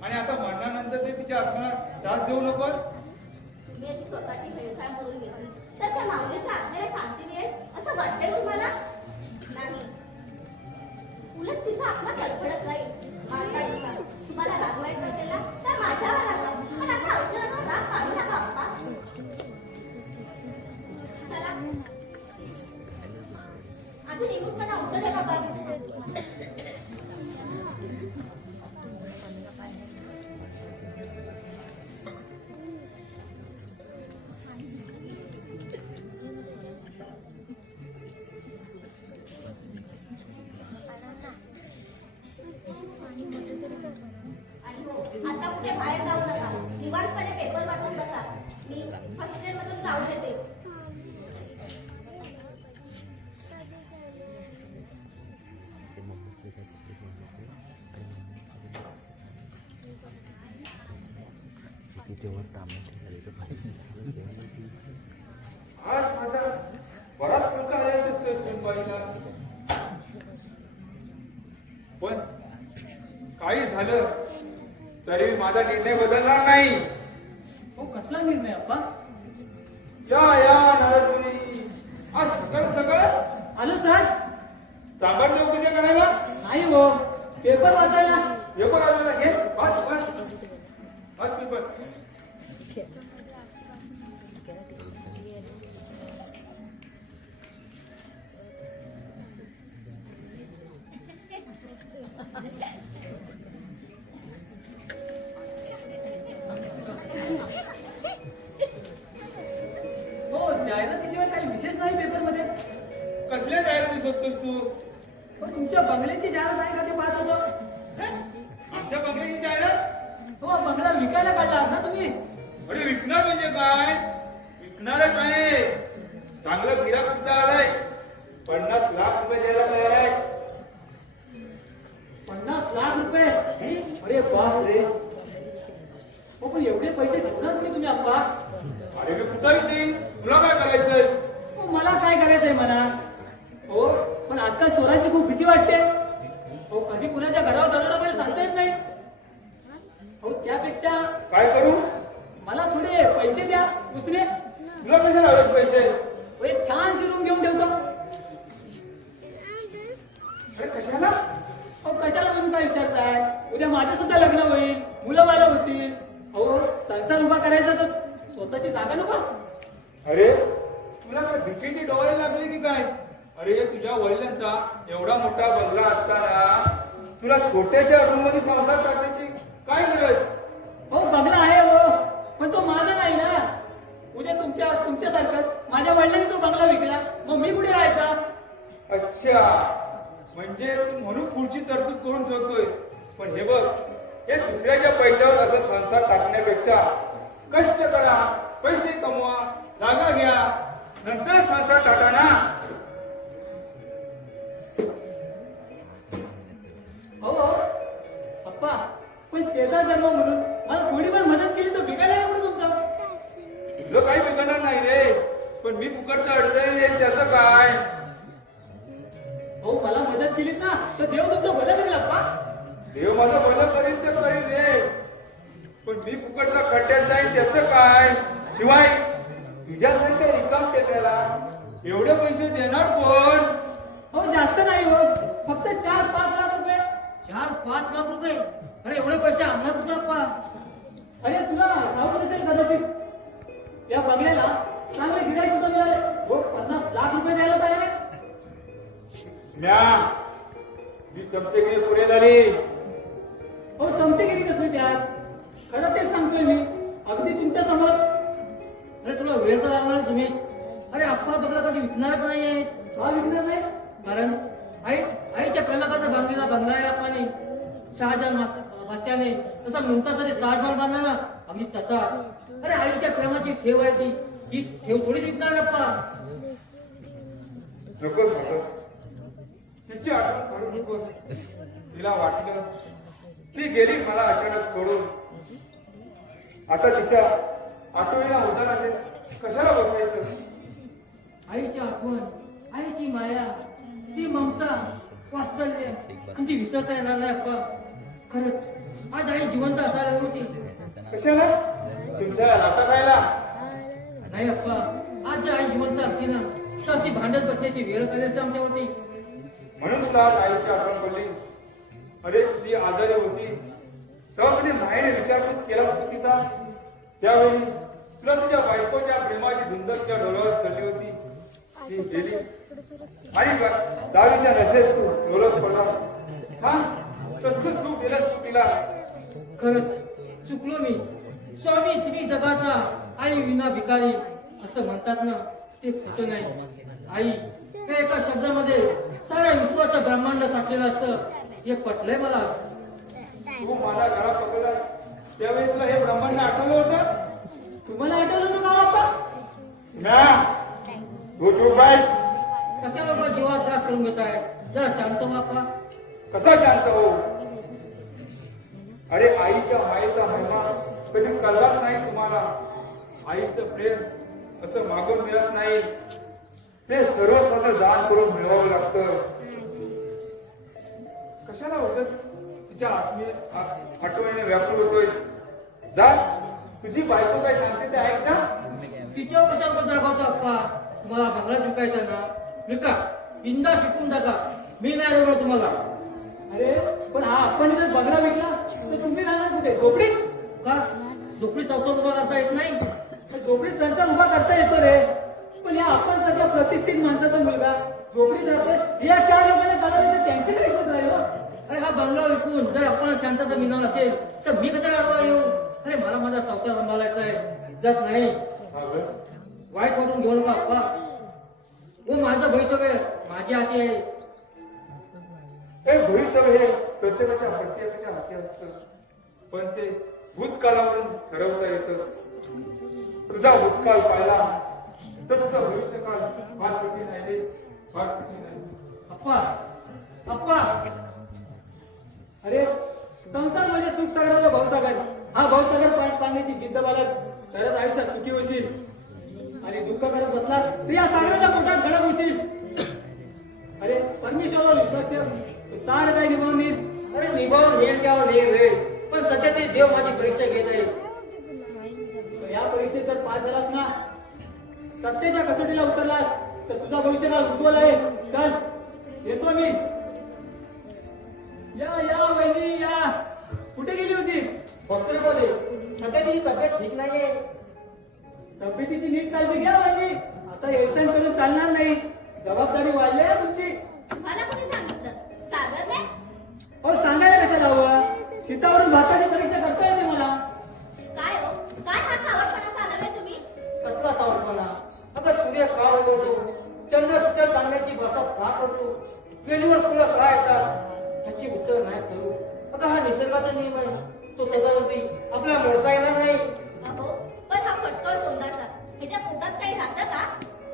आणि आता मरणानंतर ते तिच्या आत्म्याला त्रास देऊ नकोस. तुम्ही अशी स्वतःची हेळसाळ करून घेतली तर त्या माऊलीच्या आत्म्याला शांती मिळेल असं वाटतंय तुम्हाला? नाही, उलट तिचा आत्मा तडफडत राहील. माझा तुम्हाला रागवायचं असेल ना तर माझ्यावर रागवा, पण असं औषधांवर बाहेर जाऊ नका. निवांतपणे पेपर वाचून बसा. मी हॉस्टेलमधून जाऊन येते. आज माझा बराच मुलगा आलेला दिसतोय सुनबाईला. पण काही झालं तरी माझा निर्णय बदलणार नाही. हो कसला निर्णय अप्पा? या नारदमुनी आज सगळं आलो सर. चांभार चौकशी करायला नाही हो, पेपर वाचायला. पेपर आलेला घे वाच पेपर. हो, जाहिरातीशिवाय काही विशेष नाही पेपर मध्ये. कसल्या जाहिराती शोधतोस तू? हो, तुमच्या बंगल्याची जाहिरात आहे का ते पाहत होतो. आमच्या बंगल्याची जाहिरात? हो, बंगला विकायला काढला आहात ना तुम्ही? अरे विकणार म्हणजे काय? विकणारच आहे. चांगलं गिराक सुद्धा आलंय. 50 लाख रुपये द्यायला तयार आहे. 50 लाख रुपये? अरे बाप रे. हो, पण एवढे पैसे घेणार कुठे तुम्ही अप्पा? अरे मी कुठं देईन? तुला काय करायचंय? हो, मला काय करायचंय म्हणा. हो, पण आजकाल चोरांची खूप भीती वाटते. हो, कधी कुणाच्या घरावर जाणार वगैरे सांगता येत नाही. हो, त्यापेक्षा काय करू? मला थोडे पैसे द्या उसने. तुला कशाला हवेत पैसे? हो, एक छानशी रूम घेऊन ठेवतो. अरे कशाला? हो, कशाला तुम्ही काय विचारताय? उद्या माझं सुद्धा लग्न होईल, मुलं बाळ होतील. हो, संसार उभा करायचा तर स्वतःची जागा नको. अरे तुला काय भिकीची डोळे लागली की काय? अरे तुझ्या वडिलांचा एवढा मोठा बंगला असताना तुला छोट्याच्या रूम मध्ये संसार टाकायची काय गरज? हो, बंगला आहे हो, पण तो माझा नाही ना. उद्या तुमच्यासारखंच माझ्या वडिलांनी तो बंगला विकला, मग मी कुठे राहायचा? अच्छा, म्हणजे तू म्हणून पुढची तरतूद करून ठेवतोय. पण हे बघ, हे दुसऱ्याच्या पैशावर असं संसार टाकण्यापेक्षा कष्ट करा, पैसे कमवा, जागा घ्या, नंतर संसार टाका ना. हो अप्पा, पण शेजार जन्म म्हणून मला थोडीफार मदत केली तर बिघायला नको तुमचं. तुझं काही बिघडणार नाही रे, पण मी फुकटचं अडचणी येईल त्याचं काय? हो, मला मदत केलीस ना तर देव तुमचं भलं करेल अप्पा. देव माझं भलं करीन ते करीन रे, पण मी फुकटचा खड्ड्यात जाईन त्याचं काय? शिवाय तुझ्यासारख्या रिकाम टेकल्याला एवढे पैसे देणार कोण? हो, जास्त नाही हो, फक्त 4-5 लाख रुपये. 4-5 लाख रुपये? अरे एवढे पैसे आणणार कुठं अप्पा? अरे तुला ठाऊक नसेल कदाचित, या बंगल्याला चांगले गिराईक सुद्धा मिळाले. हो, 50 लाख रुपये द्यायला तयार आहे. म्या ही चमचेगिरी पुरे झाली. हो, चमचेगिरी कसली त्यात? खरं तेच सांगतोय मी, अगदी तुमच्या समोर. अरे तुला वेळ तर लागणार आहे, सुमेश. अरे अप्पा बंगला कधी विकणारच नाही आहे. हा विकणार नाही. कारण आईच्या प्रेमाकरता बांधलेला बंगला आहे अप्पाने. शहाजहान बादशाहने तसा मुमताजने ताजमहल बांधला ना, अगदी तसा. अरे आईच्या प्रेमाची ठेव आहे ती ठेव थोडीच विकणार ना अप्पा. नकोस भाऊ, तिची आठवण काढू नकोस. तिला वाटलं ती गेली मला अचानक सोडून. आता तिच्या आठवणीला उदाहरणाने कशाला बसायचं? आईची आठवण, आईची माया, ती ममता, वात्सल्य ती विसरता येणार नाही अप्पा. खरंच आज आई जिवंत असायला होती. कशाला? तुमच्या नाता खायला? नाही अप्पा, आज जर आई जिवंत असती ना तर अशी भांडत बसण्याची वेळ आली असती आमच्यावरती. म्हणून तुला आज आईची आठवण पडली. अरे ती आजारी होती तेव्हा कधी मायेने विचारपूस केला होता तिचा? त्यावेळी तुला तुझ्या बायकोच्या प्रेमाची धुंद तुझ्या डोळ्यावर चढली होती. ती गेली आणि दहावीच्या नशेत तू डोलत पडला. कसं सुख दिलंस तू तिला. खरंच चुकलो मी. स्वामी तिने जगाचा आई विना भिकारी असं म्हणतात ना, ते खोटं नाही. आई हे एका शब्दामध्ये साऱ्या विश्वाचं ब्रह्मांड साठलेलं असतं, हे पटलंय मला. तू मला घरा पकडला त्यावेळी तुला हे ब्रह्मांड आठवलं होतं? तुम्हाला आठवलं ना बाप्पा? ना तू चूप आहेस. कशा लोक जीवात त्रास करून घेत आहे? जरा शांत व्हा बाप्पा. कसा शांत हो? अरे आईच्या मायेचा महिमा कधी कळलाच नाही तुम्हाला. आईचं प्रेम असं मागून मिळत नाही, ते सर्वस्वाचं दान करून मिळवावं लागतं. कशाला होत तिच्या आठवणीने व्याकुळ होतोय? जा, तुझी बायको काय सांगते ते ऐक ना. तिच्यावर कशाबद्दल दाखवतो बाप्पा? तुम्हाला बंगला विकायचा ना, विका. इंदा विकून टाका. मी नाही देणार तुम्हाला. अरे पण हा आपण जर बंगला विकला तर तुम्ही राहणार कुठे? झोपडीत? का झोपडी संसार उभा करता येत नाही? झोपडीत संसार उभा करता येतो रे, पण या आपण सगळ्या प्रतिष्ठित माणसाचा मुलगा झोपडीत राहतोय. या 4 लोकांना कळलं तर त्यांचे काय ऐकत राहिलो? अरे हा बंगला विकून जर आपण शांतता मिळणार असेल तर मी कशाला अडवा येऊ? अरे मला माझा संसार सांभाळायचा आहे. जात नाही. वाईट वाटून घेऊ नका बाप्पा. हो माझं भवितव्य माझी हाती आहे. हे भवितव्य हे प्रत्येकाच्या हाती असतं, पण ते भूतकाळावरून ठरवता येतं. तुझा भूतकाळ पाहिला तर तुझा भविष्यकाळ फार कठीण आहे रे, फार कठीण आहे. अप्पा अप्पा अरे संसार म्हणजे सुख सागराचा भाऊसागर. हा भाऊसागर पाण्याची जिद्द बाळग तरच आयुष्यात सुखी होशील. आणि दुःख करत बसलास तर या सागराच्या पोटात गडप होशील. अरे परमेश्वरावर विश्वास ठेव, तू सार काही निभावून येईल. अरे निभावून येईल त्यावर येईल रे, पण सध्या ते देव माझी परीक्षा घेत आहे. या परीक्षेत जर पास झालास ना, सत्तेच्या कसोटीला उतरलास तर तुझा भविष्यकाळ उज्ज्वल आहे. चल येतो मी. या वहिनी या. कुठे गेली होती? हॉस्पिटलमध्ये. सध्या तिची तब्येत ठीक नाहीये. तब्येतीची नीट काळजी घ्या वहिनी. आता व्यवसाय करून चालणार नाही, जबाबदारी वाढली आहे तुमची. मला कोणी सांगितलं? सागरने? अहो सांगायला कशाला हवं? सीतावरून भाताची परीक्षा करता येते मला. काय हो? काय हा खावटपणा चालवलाय तुम्ही? कसला तावडपणा? अगं सूर्य का उगवतो, चंद्र शीतल चांदण्याची बरसात का करतो, वेलीवर फुलं का येतात, ह्याची उत्तर नाही करू. अगं हा निसर्गाचा नियम आहे. तो सदावधी आपल्याला मोडता येणार नाही. अहो, पण हा फटकळ तोंडाचा ह्याच्या पोटात काही राहतं का?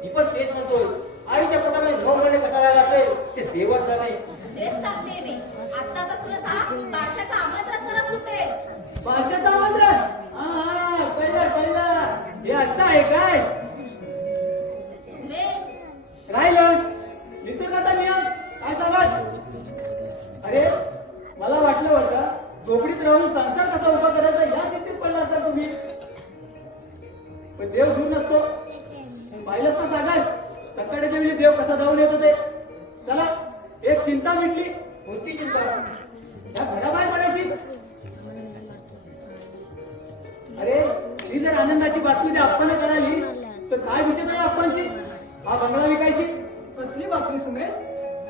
मी पण तेच म्हणतोय. आईच्या पोटामध्ये 9 महिने कसा राहिला असेल ते देवाच जाणे. तेच सांगते मी. आतापासूनच हा बादशाचा आमंत्रण सुटेल. भाषेचं आमंत्रण? हा कळलं. हे असं आहे काय? सुरेश, राहिलं निसर्गाचा नियम काय सांगत? अरे मला वाटलं होतं झोपडीत राहून संसार कसा उभा करायचा या चिंतेत पडला असाल तुम्ही, पण देव दूर नसतो. पाहिलंच ना सागर, संकटाच्या वेळी देव कसा धावून येतो ते. चला एक चिंता मिटली. कोणती चिंता? या घराबाहेर पडायची. अरे ही जर आनंदाची बातमी त्या आप्पाला कळाली तर काय विषय नाही आप्पांची? हा बंगला विकायची. कसली बातमी सुमेश?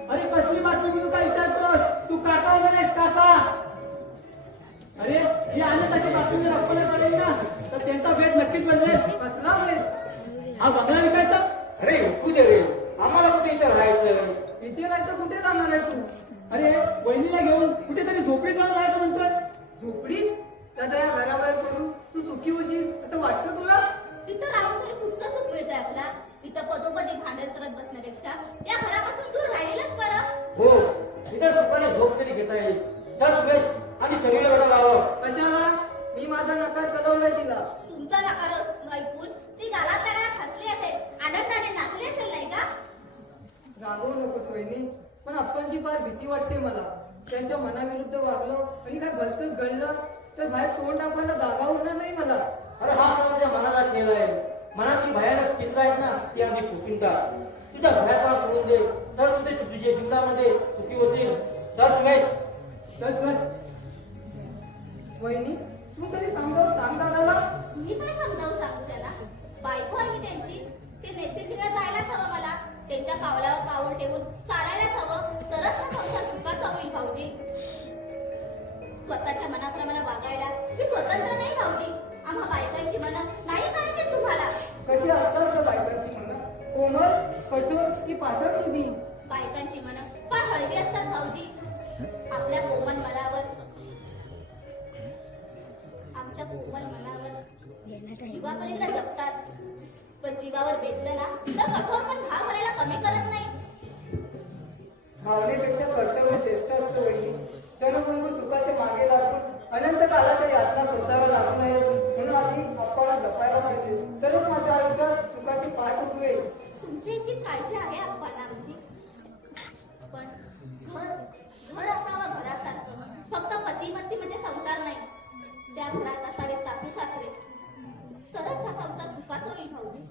अरे कसली बातमी मी तुला विचारतोस? तू काका वगैरे आहेस काका? अरे ही आनंदाची बातमी जर आप्पाला कळाली ना तर त्यांचा भेद नक्कीच बदलेल. कसला भेद? हा बंगला विकायचा. अरे विकू दे रे, आम्हाला कुठे इथं राहायचं? इथे राहायचं कुठे राहणार आहे तू? अरे वहिनीला घेऊन कुठेतरी झोपडीत जाऊन राहायचं म्हणतोय. झोपडीत? दादा या घराबाहेर पडून तू सुखी होशील असं वाटतं तुला? तिथं राहून तरी कुठचं सुख मिळतंय आपला? इथं पदोपदी भांडण करत बसण्यापेक्षा या घरापासून दूर राहिलेलंच बरं. हो, इथं सुखाने झोप तरी घेता येईल. चल सुरेश, आधी शरीर गडा लावा. कशाला? मी माझा नकार कळवलाय तिला. तुमचा नकार ऐकून ती गालात त्याला हसली असेल, आनंदाने नाचली असेल नाही का? रागवू नकोस वहिनी, पण आपणची फार भीती वाटते मला. त्यांच्या मनाविरुद्ध वागलो आणि काय भसकच घडलं तर बाहेर तोंड टाकायला जागा उरणार नाही मला. अरे हा सर्व माझ्या मनाचा खेळ आहे. मनात जी भयानक चित्र आहेत ना ती आधी फुटून टाक. तुझ्या भयात मला सोडून दे, तर तुझे तुझ्या जीवनामध्ये सुखी होशील. तर सुरेश, चल वहिनी तू तरी सांग दादाला. मी काय समजावून सांगू त्याला? बायको आहे मी त्यांची. ते नेते जायलाच हवं मला. त्यांच्या पावलावर पाऊल ठेवून चालायलाच हवं, तरच हा संसार सुखाचा होईल भाऊजी. स्वतःच्या मनाप्रमाणे वागायला मी स्वतंत्र नाही भाऊजी. आम्हा बायकांची मनं नाही करायची तुम्हाला. कशी असतात का बायकांची मनं? कोमल, कठोर की पाषाण हृदय? बायकांची मनं फार हळवी असतात भाऊजी. आपल्या कोमल मनावर जीवावर बेतलं ना तर कठोर पण घाव भरायला कमी करत नाही. भावनेपेक्षा कर्तव्य श्रेष्ठ असतं वहिनी. सर्वगुण सुखाच्या मागे लागून अनंत कालाच्या यातना संसाराला लागू नये म्हणून आधी आपल्याला जपायला पाहिजे. तरच माझ्या आयुष्यात सुखाची पाठ उठवेल. तुमची इतकी काळजी आहे अप्पांना आमची. पण घर असावं घरासारखं. फक्त पती पत्नी म्हणजे संसार नाही. त्या घरात असावे सासू सासरे तरच हा संसार सुखाचा होईल भाऊजी.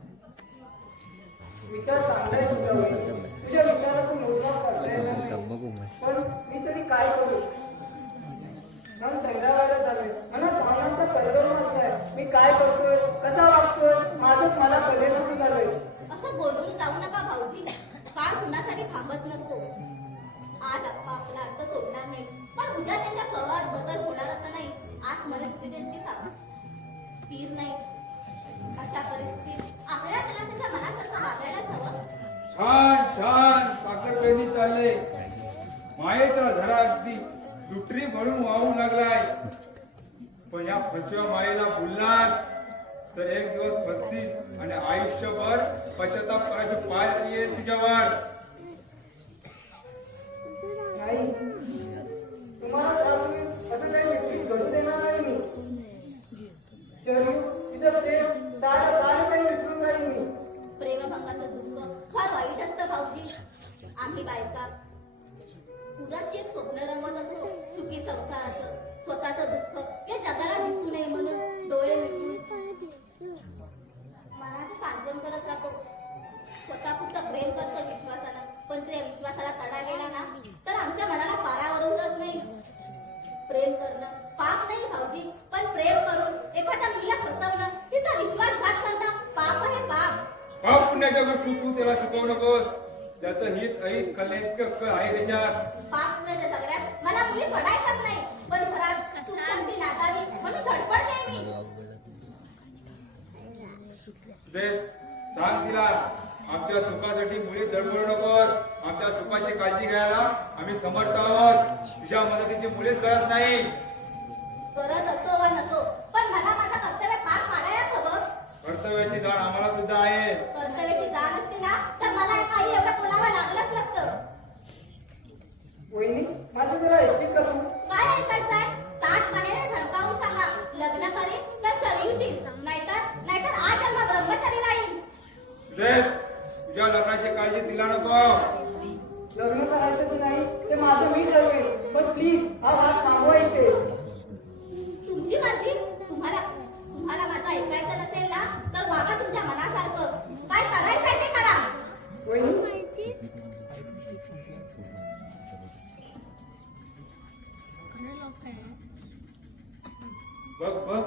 विचार चांगला आहे तुझा वहिनी. तुझ्या विचाराचं मोजमाप करता येणार नाही. पण मी तरी काय करू. मन संग्रहायला झालंय. मनात भावनांचा कलरव आहे. मी काय करतोय, कसा वागतोय, माझं मला कळेनासं झालंय. असं बोलून जाऊ नका भाऊजी. काळ कुणासाठी थांबत नसतो. आज अप्पा आपला अर्थ सोडणार नाही पण उद्या त्यांच्या स्वभावात बदल होणार असं नाही. आज मला दुसरी सांगा स्थिर नाही. अशा परिस्थितीत आपल्याला त्याला त्याच्या मनासारखं वागायलाच हवं. छान छान साखरपेंडी चालले. मायेचा धरा अगदी दुटरी भरून वाहू लागलाय. पण या फसव्या मायेला बोललास तर एक दिवस फसतील आणि आयुष्यभर पश्चाताप करायची पाय येईल तुझ्यावर. नाही, तुम्हाला त्रास होईल असं काही व्यक्ती घडू देणार नाही मी. चरू तिचं प्रेम सारं काही विसरून जाईल मी. प्रेमभंगाचं दुःख फार वाईट असतं भाऊजी. आम्ही बायका पुराशी एक स्वप्न रंगवत असतो सुखी संसाराचं. स्वतःचं दुःख हे जगाला दिसू नये म्हणून डोळे मिटून मनाचं सांत्वन करत राहतो. स्वतःपुरतं प्रेम करतो विश्वासानं. पण त्या विश्वासाला तडा गेला ना तर आमच्या मनाला पारावरून जात नाही. प्रेम करणं पाप नाही भाऊजी. पण प्रेम करून एखाद्या मुलीला फसवणं तिचा विश्वासघात करणं पाप आहे पाप. पाप पुण्याच्या गोष्टी तू त्याला शिकवू नकोस. त्याचं हित अहित कलेत आहे त्याच्यात. पाप पुण्याच्या सगळ्यात मला मुली पडायचंच नाही. पण घरात सुख शांती नांदावी म्हणून धडपडते मी. सांग तिला आमच्या सुखासाठी मुली धडपडू नकोस. आमच्या सुखाची काळजी घ्यायला आम्ही समर्थ आहोत. तुझ्या मदतीची मुलीच करत नाही. गरज असो वा नसो पण मला माझं कर्तव्य पार पाडायलाच हवं. कर्तव्याची जाण आम्हाला सुद्धा आहे. कर्तव्याची जाण असती ना तर मला काही एवढं पुलावा लागलंच नसतं. वहिनी माझं जरा ऐच्छिक का तू. काय ऐकायचंय. ताट पाण्याने झणकावून सांगा. लग्न करीन तर शरीवशील नाहीतर आज जन्म ब्रह्मचारी राहील. तुझ्या लग्नाची काळजी तिला नको. लग्न करायचं की नाही ते माझं मी ठरवेन. पण प्लीज हा वाद थांबवा इथे. तुमची मर्जी. तुम्हाला माझं ऐकायचं नसेल ना तर वागा तुमच्या मनासारखं. काय करायचंय ते करा. वहिनी बघ बघ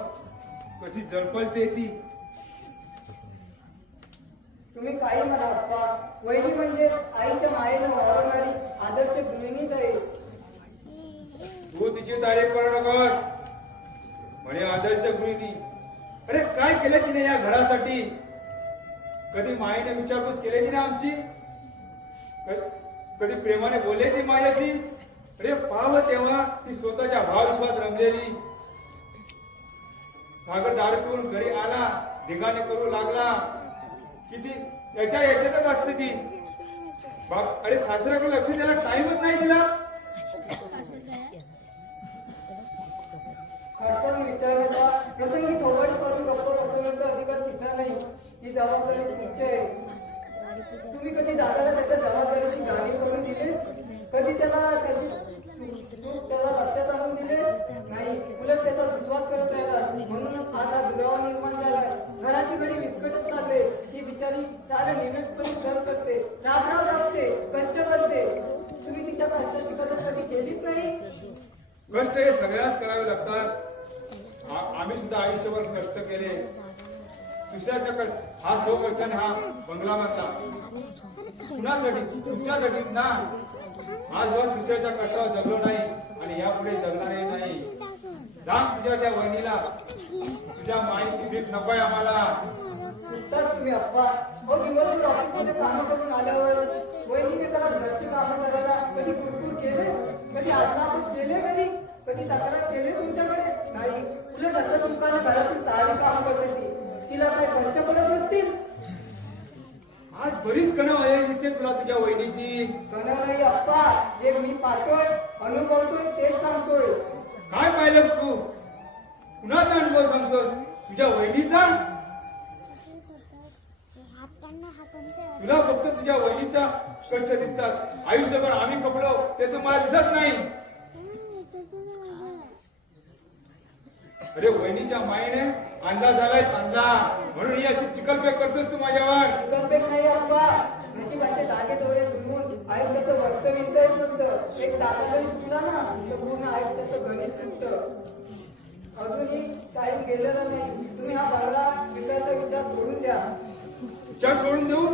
कशी जळपलते ती. तुम्ही काही म्हणा अप्पा. वहिनी म्हणजे आईच्या मायेनं वावरणारी आदर्श गृहिणीच आहे. तू तिची तारीफ करू नकोस. म्हणे आदर्श गृहिणी. अरे काय केलं तिने या घरासाठी. कधी मायेने विचारपूस केली तिने आमची. कधी प्रेमाने बोलले ती माझ्याशी. अरे पाव तेव्हा ती स्वतःच्या भावविश्वात रमलेली. सागर दारू पिऊन घरी आला धिंगाणे करू लागला किती याच्यातच असते ती. बाप अरे सासऱ्याकडे लक्ष द्यायला टाइमच नाही तिला. खर्चाने विचारण्याचा प्रसंगी थोबाडी करून गप्प बसवण्याचा अधिकार तिचा नाही. ही जबाबदारी तुमची आहे. तुम्ही कधी दादाला त्याच्या जबाबदारीची जाणीव करून दिली. कधी त्याला लक्षात आणून दिले नाही. उलट त्याचा विश्वास करत राहिला. म्हणून आज हा दुरावा निर्माण झाला. घराची घडी विस्कटच लागले. ही बिचारी सारे निमित्तपणे सहन करते. राबते कष्ट करते. तुम्ही तिच्या कष्टाची कदर कधी केलीच नाही. कष्ट हे सगळ्यांनाच करावे लागतात. आम्ही सुद्धा आयुष्यभर कष्ट केले. दुसऱ्याच्या कष्ट हा सो कष्टाने हा बंगला बांधला. कुणासाठी तुमच्यासाठी ना. आजवर दुसऱ्याच्या कष्टावर जगलो नाही आणि यापुढे जगणारही नाही. सांग तुझ्या त्या वहिनीला तुझ्या माहिती भीक नकोय आम्हाला. तर तुम्ही अप्पा दिवसभर ऑफिसमध्ये कामं करून आल्यावर वहिनीने त्याला घरची कामं करायला कधी कुरकुर केले. कधी आजनापूर केले. कधी तक्रार केले तुमच्याकडे नाही. उलट असं तुमच्या घरातून सारी कामं करते ती. तिला काही कष्ट पडत नसतील. आज बरीच कणव आहे दिसते तुला तुझ्या वहिनीची. कणव नाही अप्पा, जे मी पाहतोय अनुभवतोय तेच सांगतोय. काय पाहिलंस तू? कुणाचा अनुभव सांगतोस? तुझ्या वहिनीचा? तुला फक्त तुझ्या वहिनीचा कष्ट दिसतात. आयुष्यभर आम्ही कपडो ते तुम्हाला दिसत नाही. अरे वहिनीच्या मायेने अंदाज झालाय अंदा, म्हणून ही अशी चिकलपेक करतोस तू माझ्यावर. चिकनपेक नाही अप्पा, नशिबाचे धागे दोरे जुळवून आयुष्याचं वस्तू विकतोय फक्त. एक दादा जरी चुकला ना तर पूर्ण आयुष्याचं गणित चुकतं. अजूनही काही गेलेलं नाही. तुम्ही हा बंगला विकायचा विचार सोडून द्या. विचार सोडून देऊ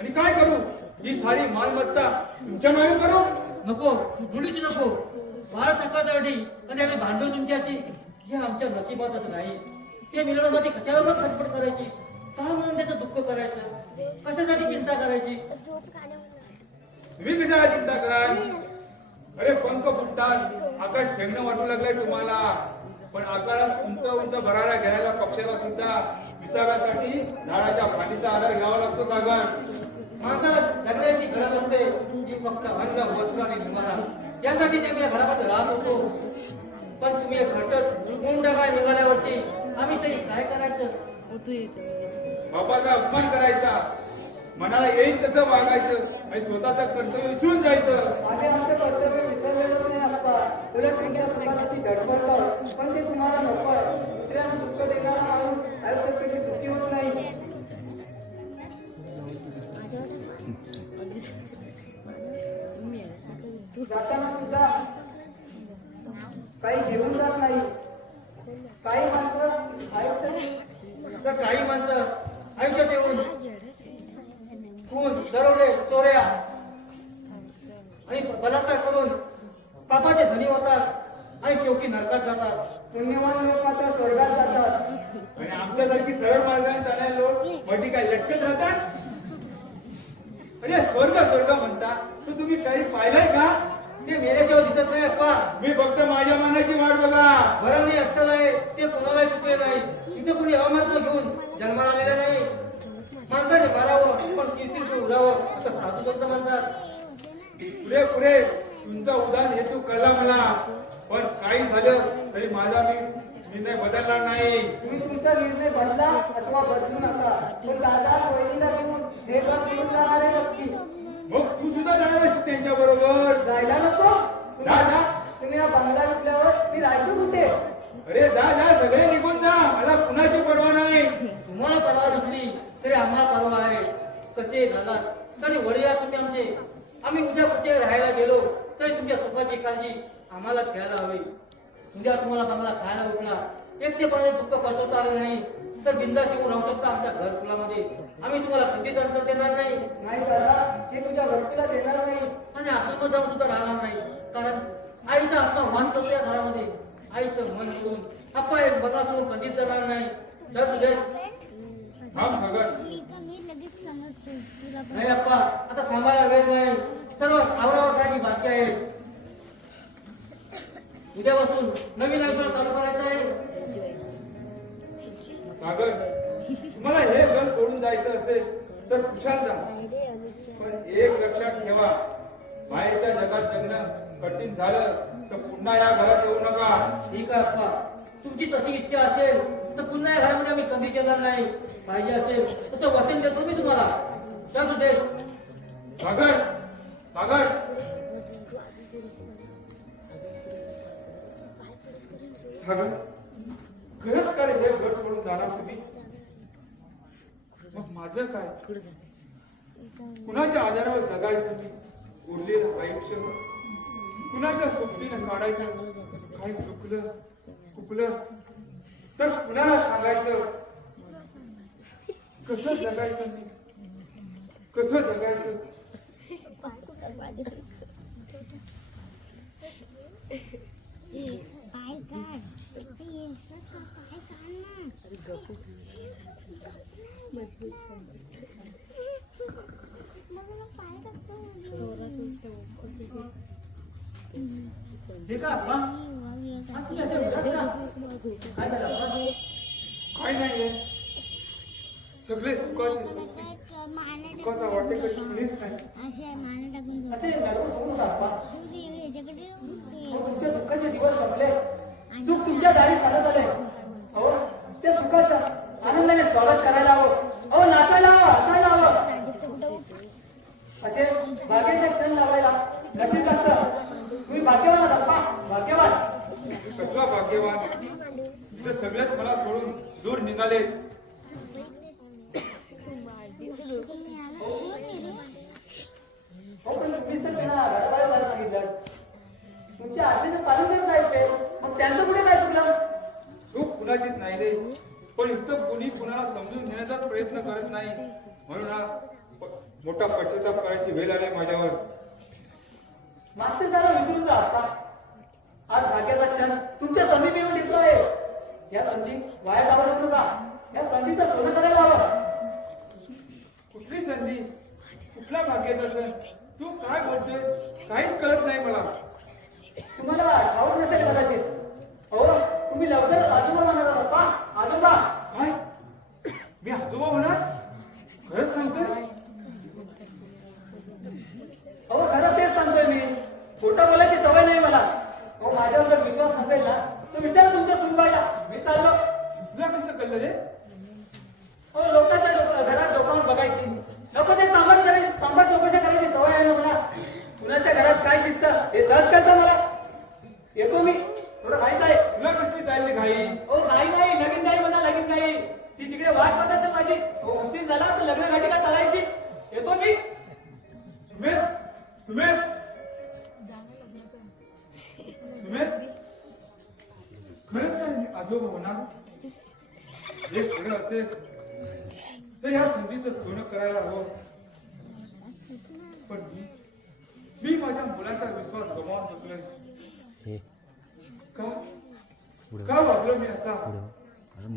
आणि काय करू? ही सारी मालमत्ता तुमच्या नावे करू? नको, मुलीच नको. फार सकाळसाठी आणि आम्ही भांडू तुमच्याशी, हे आमच्या नशिबातच नाही. ते मिळवण्यासाठी कशाला मग खटपट करायची? का म्हणून त्याचं दुःख करायचं? कशासाठी चिंता करायची? तुम्ही कशाला चिंता कराल? अरे पंख फुटतात, आकाश ठेंगणं वाटू लागलंय तुम्हाला. पण आकारात उंच उंच भरारा घ्यायला पक्षाला सुद्धा विसाव्यासाठी झाडाच्या फांदीचा आधार घ्यावा लागतो. सागर, माणसाला जगण्याची गरज असते जी फक्त अन्न, वस्त्र आणि निवारा यासाठी ते आपल्या घरामध्ये राहत होतो. पण तुम्ही एक घटच मुंडा काय निघाल्यावरती आम्ही तरी काय करायचं? बापाचा अपमान करायचा, मनाला येईल तसं वागायचं आणि स्वतःचं कर्तव्य विसरून जायचं. आम्ही आमचं कर्तव्य विसरलेलो नाही अप्पा. उलट तुमच्या सुखासाठी धडपडतो, पण ते तुम्हाला नको आहे. दुसऱ्यांना दुःख देणारा माणूस आयुष्यात कधी सुखी होत नाही. जाताना सुद्धा काही घेऊन जात नाही. काही माणसं आयुष्यात तर काही माणसं आयुष्यात येऊन खून, दरोडे, चोऱ्या आणि बलात्कार करून पापाचे धनी होतात आणि शेवटी नरकात जातात. पुण्यवान लोक मात्र स्वर्गात जातात. आणि आमच्यासारखी सरळ मार्गाने जाणारे लोक मधी काय लटकत राहतात? अरे स्वर्ग स्वर्ग म्हणता, तर तुम्ही काही पाहिलंय का? ते मेल्याशिवाय दिसत नाही अप्पा. मी फक्त माझ्या मनाची वाट बघा. बरं नाही, अक्कल आहे, ते कोणालाही चुकले नाही. इथे कोणी अवमात्र घेऊन जन्माला आलेलं नाही. माणसाने मारावं पण कीर्तीचं उडावं असं साधू संत म्हणतात. पुढे पुढे तुमचा उदाहरण हेतू कळला मला, पण काही झालं तरी माझा मी निर्णय बदलणार नाही. तुम्ही तुमचा निर्णय बदला अथवा बदलू नका. पण दादा वहिनीला घेऊन हे घर सोडून जाणार आहे नक्की. मग तू सुद्धा जाणार आहेस त्यांच्या बरोबर? जायला नको. जा. तुम्ही हा बंगला विकल्यावर मी राहायचो कुठे? अरे जा जा, सगळे निघून जा, मला कुणाची पर्वा नाही. तुम्हाला परवा नसली तरी आम्हाला परवा आहे. कसे झालात तरी वडील तुम्ही आमचे. आम्ही उद्या कुठे राहायला गेलो तरी तुमच्या सुखाची काळजी आम्हालाच घ्यायला हवी. उद्या तुम्हाला बंगला खायला उठला, एकटेपणाने दुःख पचवता आलं नाही तर बिंदास येऊन राहू शकता आमच्या घरकुलामध्ये. आम्ही तुम्हाला कधीच अंतर देणार नाही नाही दादा, हे तुझ्या घरकुला देणार नाही. आणि आश्रमात जाऊन सुद्धा राहणार नाही. कारण आईचा आत्मा वास करतो या घरामध्ये. आईचं मन सोडून आप्पा एक बंगला सोडून कधीच जाणार नाही. जर तुझे थांब सागर. नाही अप्पा, आता थांबायला वेळ नाही. सर्व आवरावर करायची बाकी आहे. उद्यापासून नवीन आयुष्य चालू करायचं आहे. सागर, तुम्हाला हे घर सोडून जायचं असेल तर खुशाल जा, पण एक लक्षात ठेवा, बाहेरच्या जगात जगणं कठीण झालं तर पुन्हा या घरात येऊ नका. ठीक आहे अप्पा, तुमची तशी इच्छा असेल तर पुन्हा या घरामध्ये आम्ही कधीच येणार नाही. पाहिजे असेल तसं वचन देतो मी तुम्हाला. त्या सुदेश सागर, सागर, सागर, खरंच काय हे घर सोडून जाणार तुम्ही? मग माझं काय? कुणाच्या आधारावर जगायचं मी? उरलेलं आयुष्य कुणाच्या सोबतीनं काढायचं? काही चुकलं चुकलं तर कुणाला सांगायचं? कसं जगायचं मी? कसं जगायचं? हे का अप्पा? आज तुम्ही असे उदास का? काय झालं अप्पा? काय नाहीये, सगळे सुखाचे सुख कसा वाटे कधी कुणीच नाही असे नरवून सोडून दाखवा. तुमचे दुःखाचे दिवस संपले, सुख तुमच्या दारी चालत आले. अहो त्या सुखाचं आनंदाने स्वागत करायला हवं. अहो नाचायला हवं, हसायला हवं. असे भाग्याचे क्षण लावायला नशीब लागतं. तुम्ही भाग्यवान आहात अप्पा, भाग्यवान. कसला भाग्यवान, इथं सगळ्यात मला सोडून दूर निघाले. हो पण तुम्हीच तर त्यांना घराबाहेर जायला सांगितलं. तुमच्या आज्ञेचं पालन करत आहेत ते, मग त्यांचं कुठे काय चुकलं? चूक कुणाचीच नाही रे, पण इथं कुणी कुणाला समजून घेण्याचा प्रयत्न करत नाही, म्हणून हा मोठा पश्चाताप करायची वेळ आली माझ्यावर. मास्टर सारा विसरून जा आता. आज भाग्याचा क्षण तुमच्या समीप येऊन टिकलो आहे. या संधी वाया जावं नको का? या संधीचं सोनं करायला हवं. कुठली संधी, कुठला भाग्याचा सण, तू काय बोलतोय काहीच कळत नाही मला. तुम्हाला ठाऊक नसेल कदाचित. हो तुम्ही लवकरच आजोबा होणार आहात अप्पा, आजोबा. काय, मी आजोबा होणार? खरंच सांगतोय? हो खरं तेच सांगतोय मी. खोटं बोलायची सवय नाही मला. हो माझ्यावर जर विश्वास नसेल ना तर विचारा तुमच्या सुनबाईला. मी चाललो. तुला कसं कळलं रे? हो लोकांच्या घरात डोकावून बघायची नको, ते सांबार चौकशा करायची सवय आहे ना मला. कुणाच्या घरात काय शिस्त हे सहज कळतं मला. येतो मी, थोडं माहित आहे. तुला कसली चालली घाई? हो नाही नाही, नवीन नाही म्हणा, लगीन नाही. ती तिकडे वाट पाहत असेल माझी. हो उशीर झाला तर लग्न घाटिका टाळायची. येतो मी. सुमेध, सुमेध, सुमेध, खरंच आहे मी आजोबा होणार? हे खरं असेल तर ह्या संधीचं सोनं करायला हवं. पण मी माझ्या मुलाचा विश्वास गमावून बसलोय. हे का का वागलो मी असा? अजून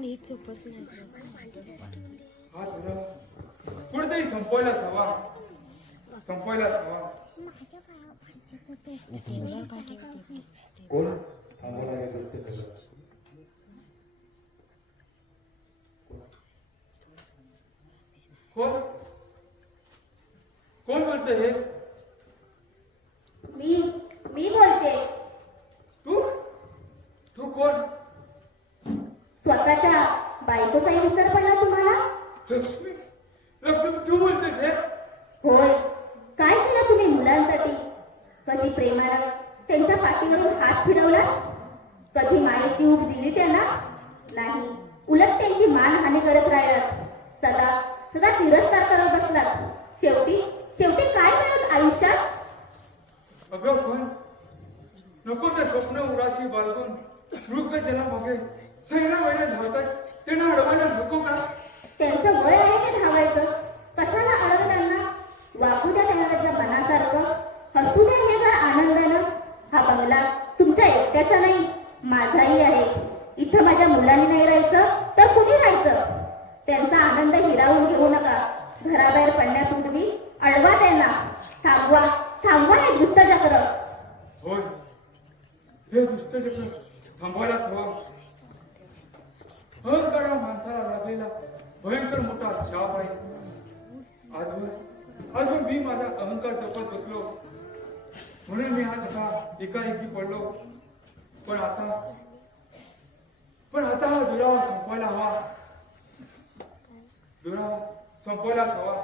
नीट बोल. हा धर्म कुठेतरी संपवायलाच हवा, संपवायलाच हवा. कोण थांबवणार आहे ते सगळं? कोण कोण बोलतंय हे? मी बोलते. तू तू कोण? स्वतःच्या बायकोचाही विसर पडला तुम्हाला? लक्ष्मी, लक्ष्मी तू बोलतेस हे? होय. काय केलं तुम्ही मुलांसाठी? कधी प्रेमाला त्यांच्या पाठीवरून हात फिरवला? कधी मायेची ऊब दिली त्यांना? नाही, उलट त्यांची मानहानी करत राहिलात. सदा सदा तिरस्कार करत बसलात. शेवटी शेवटी काय मिळत आयुष्यात? अगं पण नको ते स्वप्न उराशी बाळगून मृग जलामागे सैन्या महिन्यात धावतात, त्यांना अडवायला नको का? त्यांचं वय आहे ते धावायचं. कशाला अडवलं त्यांना? वागू द्या त्यांच्या मनासारखं. हसू द्या हे घर आनंदानं. हा बंगला तुमच्या एकट्याचा नाही, माझाही आहे. इथं माझ्या मुलांनी नाही राहायचं तर कुणी राहायचं? त्यांचा आनंद हिरावून घेऊ नका. घराबाहेर पडण्यापूर्वी अडवा त्यांना. थांबवा थांबवा हे दुष्टचक्र. होय, हे दुष्टचक्र थांबवायलाच हवं. अहंकारा माणसाला लागलेला भयंकर मोठा शाप आहे. आजवर मी माझा अहंकार जपत बसलो, म्हणून मी आज असा एकाएकी पडलो. पण आता हा दुरावा संपवायला हवा. दुरावा संपवायलाच हवा.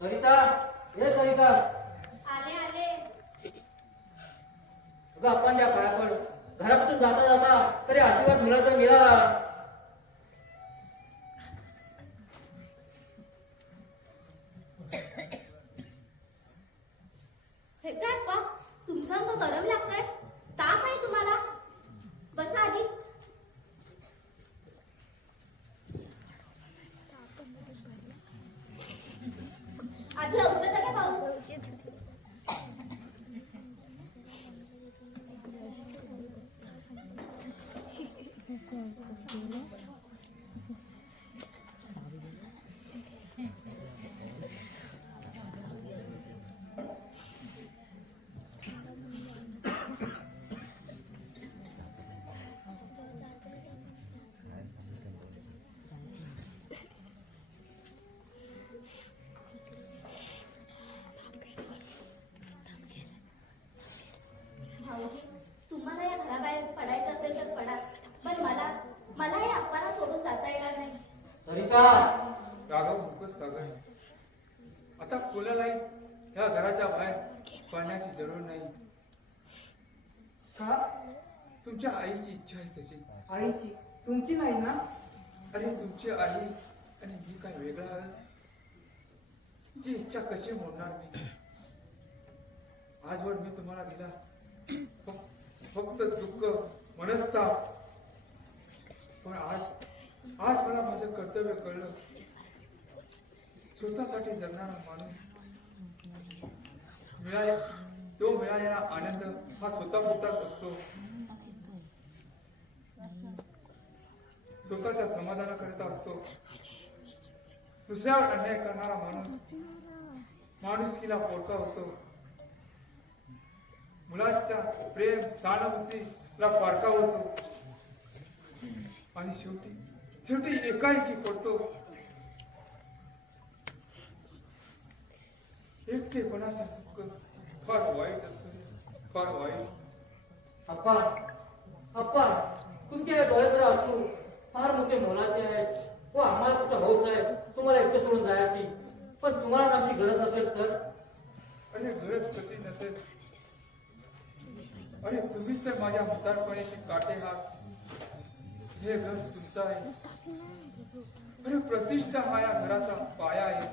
सरिता, हे सरिता, आले आले. तुझा आपण ज्या पाया पड. घरातून जाता जाता तरी आशीर्वाद मिळाला तर मिळाला. हे काय पा, तुमचा अंग गरम लागतंय? ताप आहे तुम्हाला? बसा आधी. आधी औषध घ्या भाऊ. नाही. का? तुमच्या आईची इच्छा आहे तशी. आईची तुमची नाही ना? अरे तुमची आई आणि मी काय वेगळा आहे? जी इच्छा कशी मोडणार मी? आजवर मी तुम्हाला दिला फक्त दुःख, मनस्ताप. पण आज मला माझं कर्तव्य कळलं. स्वतःसाठी जगणारा माणूस मिळालेला आनंद हा स्वतःपुरताच असतो. स्वतःच्या समाधानाकरिता असतो. दुसऱ्यावर अन्याय करणारा माणुसकीला पोरका होतो. मुलाच्या प्रेम सहानुभूतीला पारका होतो आणि शेवटी एकाएकी पडतो. एकटेपणाचा दुःख फार वाईट असतो, फार वाईट. अप्पा तुमच्या डोळ्यात असू फार मोठे मोलाचे आहेत. व आम्हाला तसं भाऊच आहे तुम्हाला एकटे सोडून जायची. पण तुम्हाला आमची गरज नसेल तर? अरे गरज कशी नसेल? अरे तुम्हीच तर माझ्या म्हातारपणाची काटे आहात. हे घर तुमचं आहे. अरे प्रतिष्ठा हा या घराचा पाया आहे.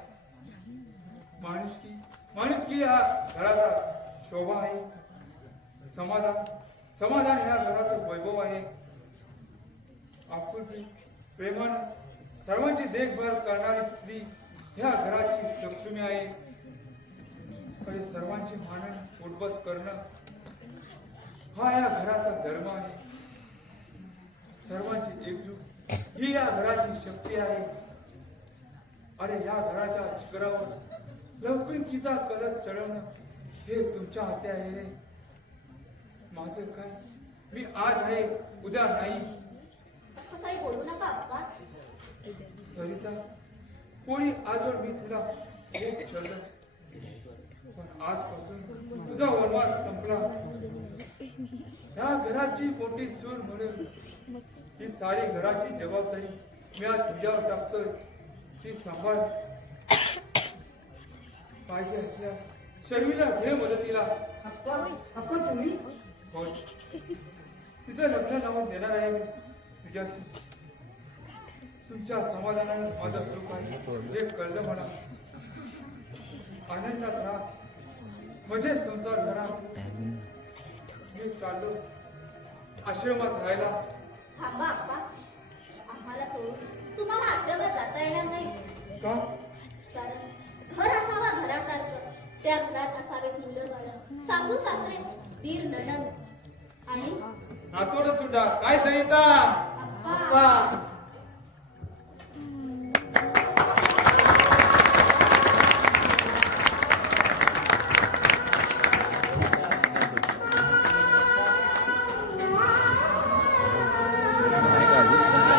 माणुसकी हा घराचा शोभा आहे. समाधान ह्या घराचं वैभव आहे. आपुलकी प्रेमानं सर्वांची देखभाल करणारी स्त्री ह्या घराची लक्ष्मी आहे. अरे सर्वांची मानन उठबस करणं हा या घराचा धर्म आहे. सर्वांची एकजूट ही या घराची शक्ती आहे. अरे या घराच्या शिखरावर लौकिकीचा कलश चढवणं हे तुमच्या हाती आहे रे. माझं काय? मी आज आहे उद्या नाही. असं काही बोलू नका अप्पा. सरिता, कोणी आजवर मी तुला खूप छळलं. पण आजपासून तुझा वनवास संपला. या घराची मोठी सून म्हणून ही सारी घराची जबाबदारी मी आज तुझ्यावर टाकतोय. ती सांभाळ. पाहिजे असल्यास शर्मीला घे मदतीला. अप्पा तुम्ही? हो, तिचं लग्न लावून देणार आहे मी तुझ्याशी. तुमच्या समाधानाने माझं सुख आहे हे कळलं मला. आनंदात राहा, मजेत संसार करा. मी चाललो आश्रमात राहायला. थांबा अप्पा. आम्हाला सोडून तुम्हाला आश्रमात जाता येणार नाही. का? कारण घर असावं घरासारखं. त्या घरात असावेत मुलं बाळं, सासू सासरे, दीर नणंद आणि नातोड सुद्धा. काय सरिता? अप्पा.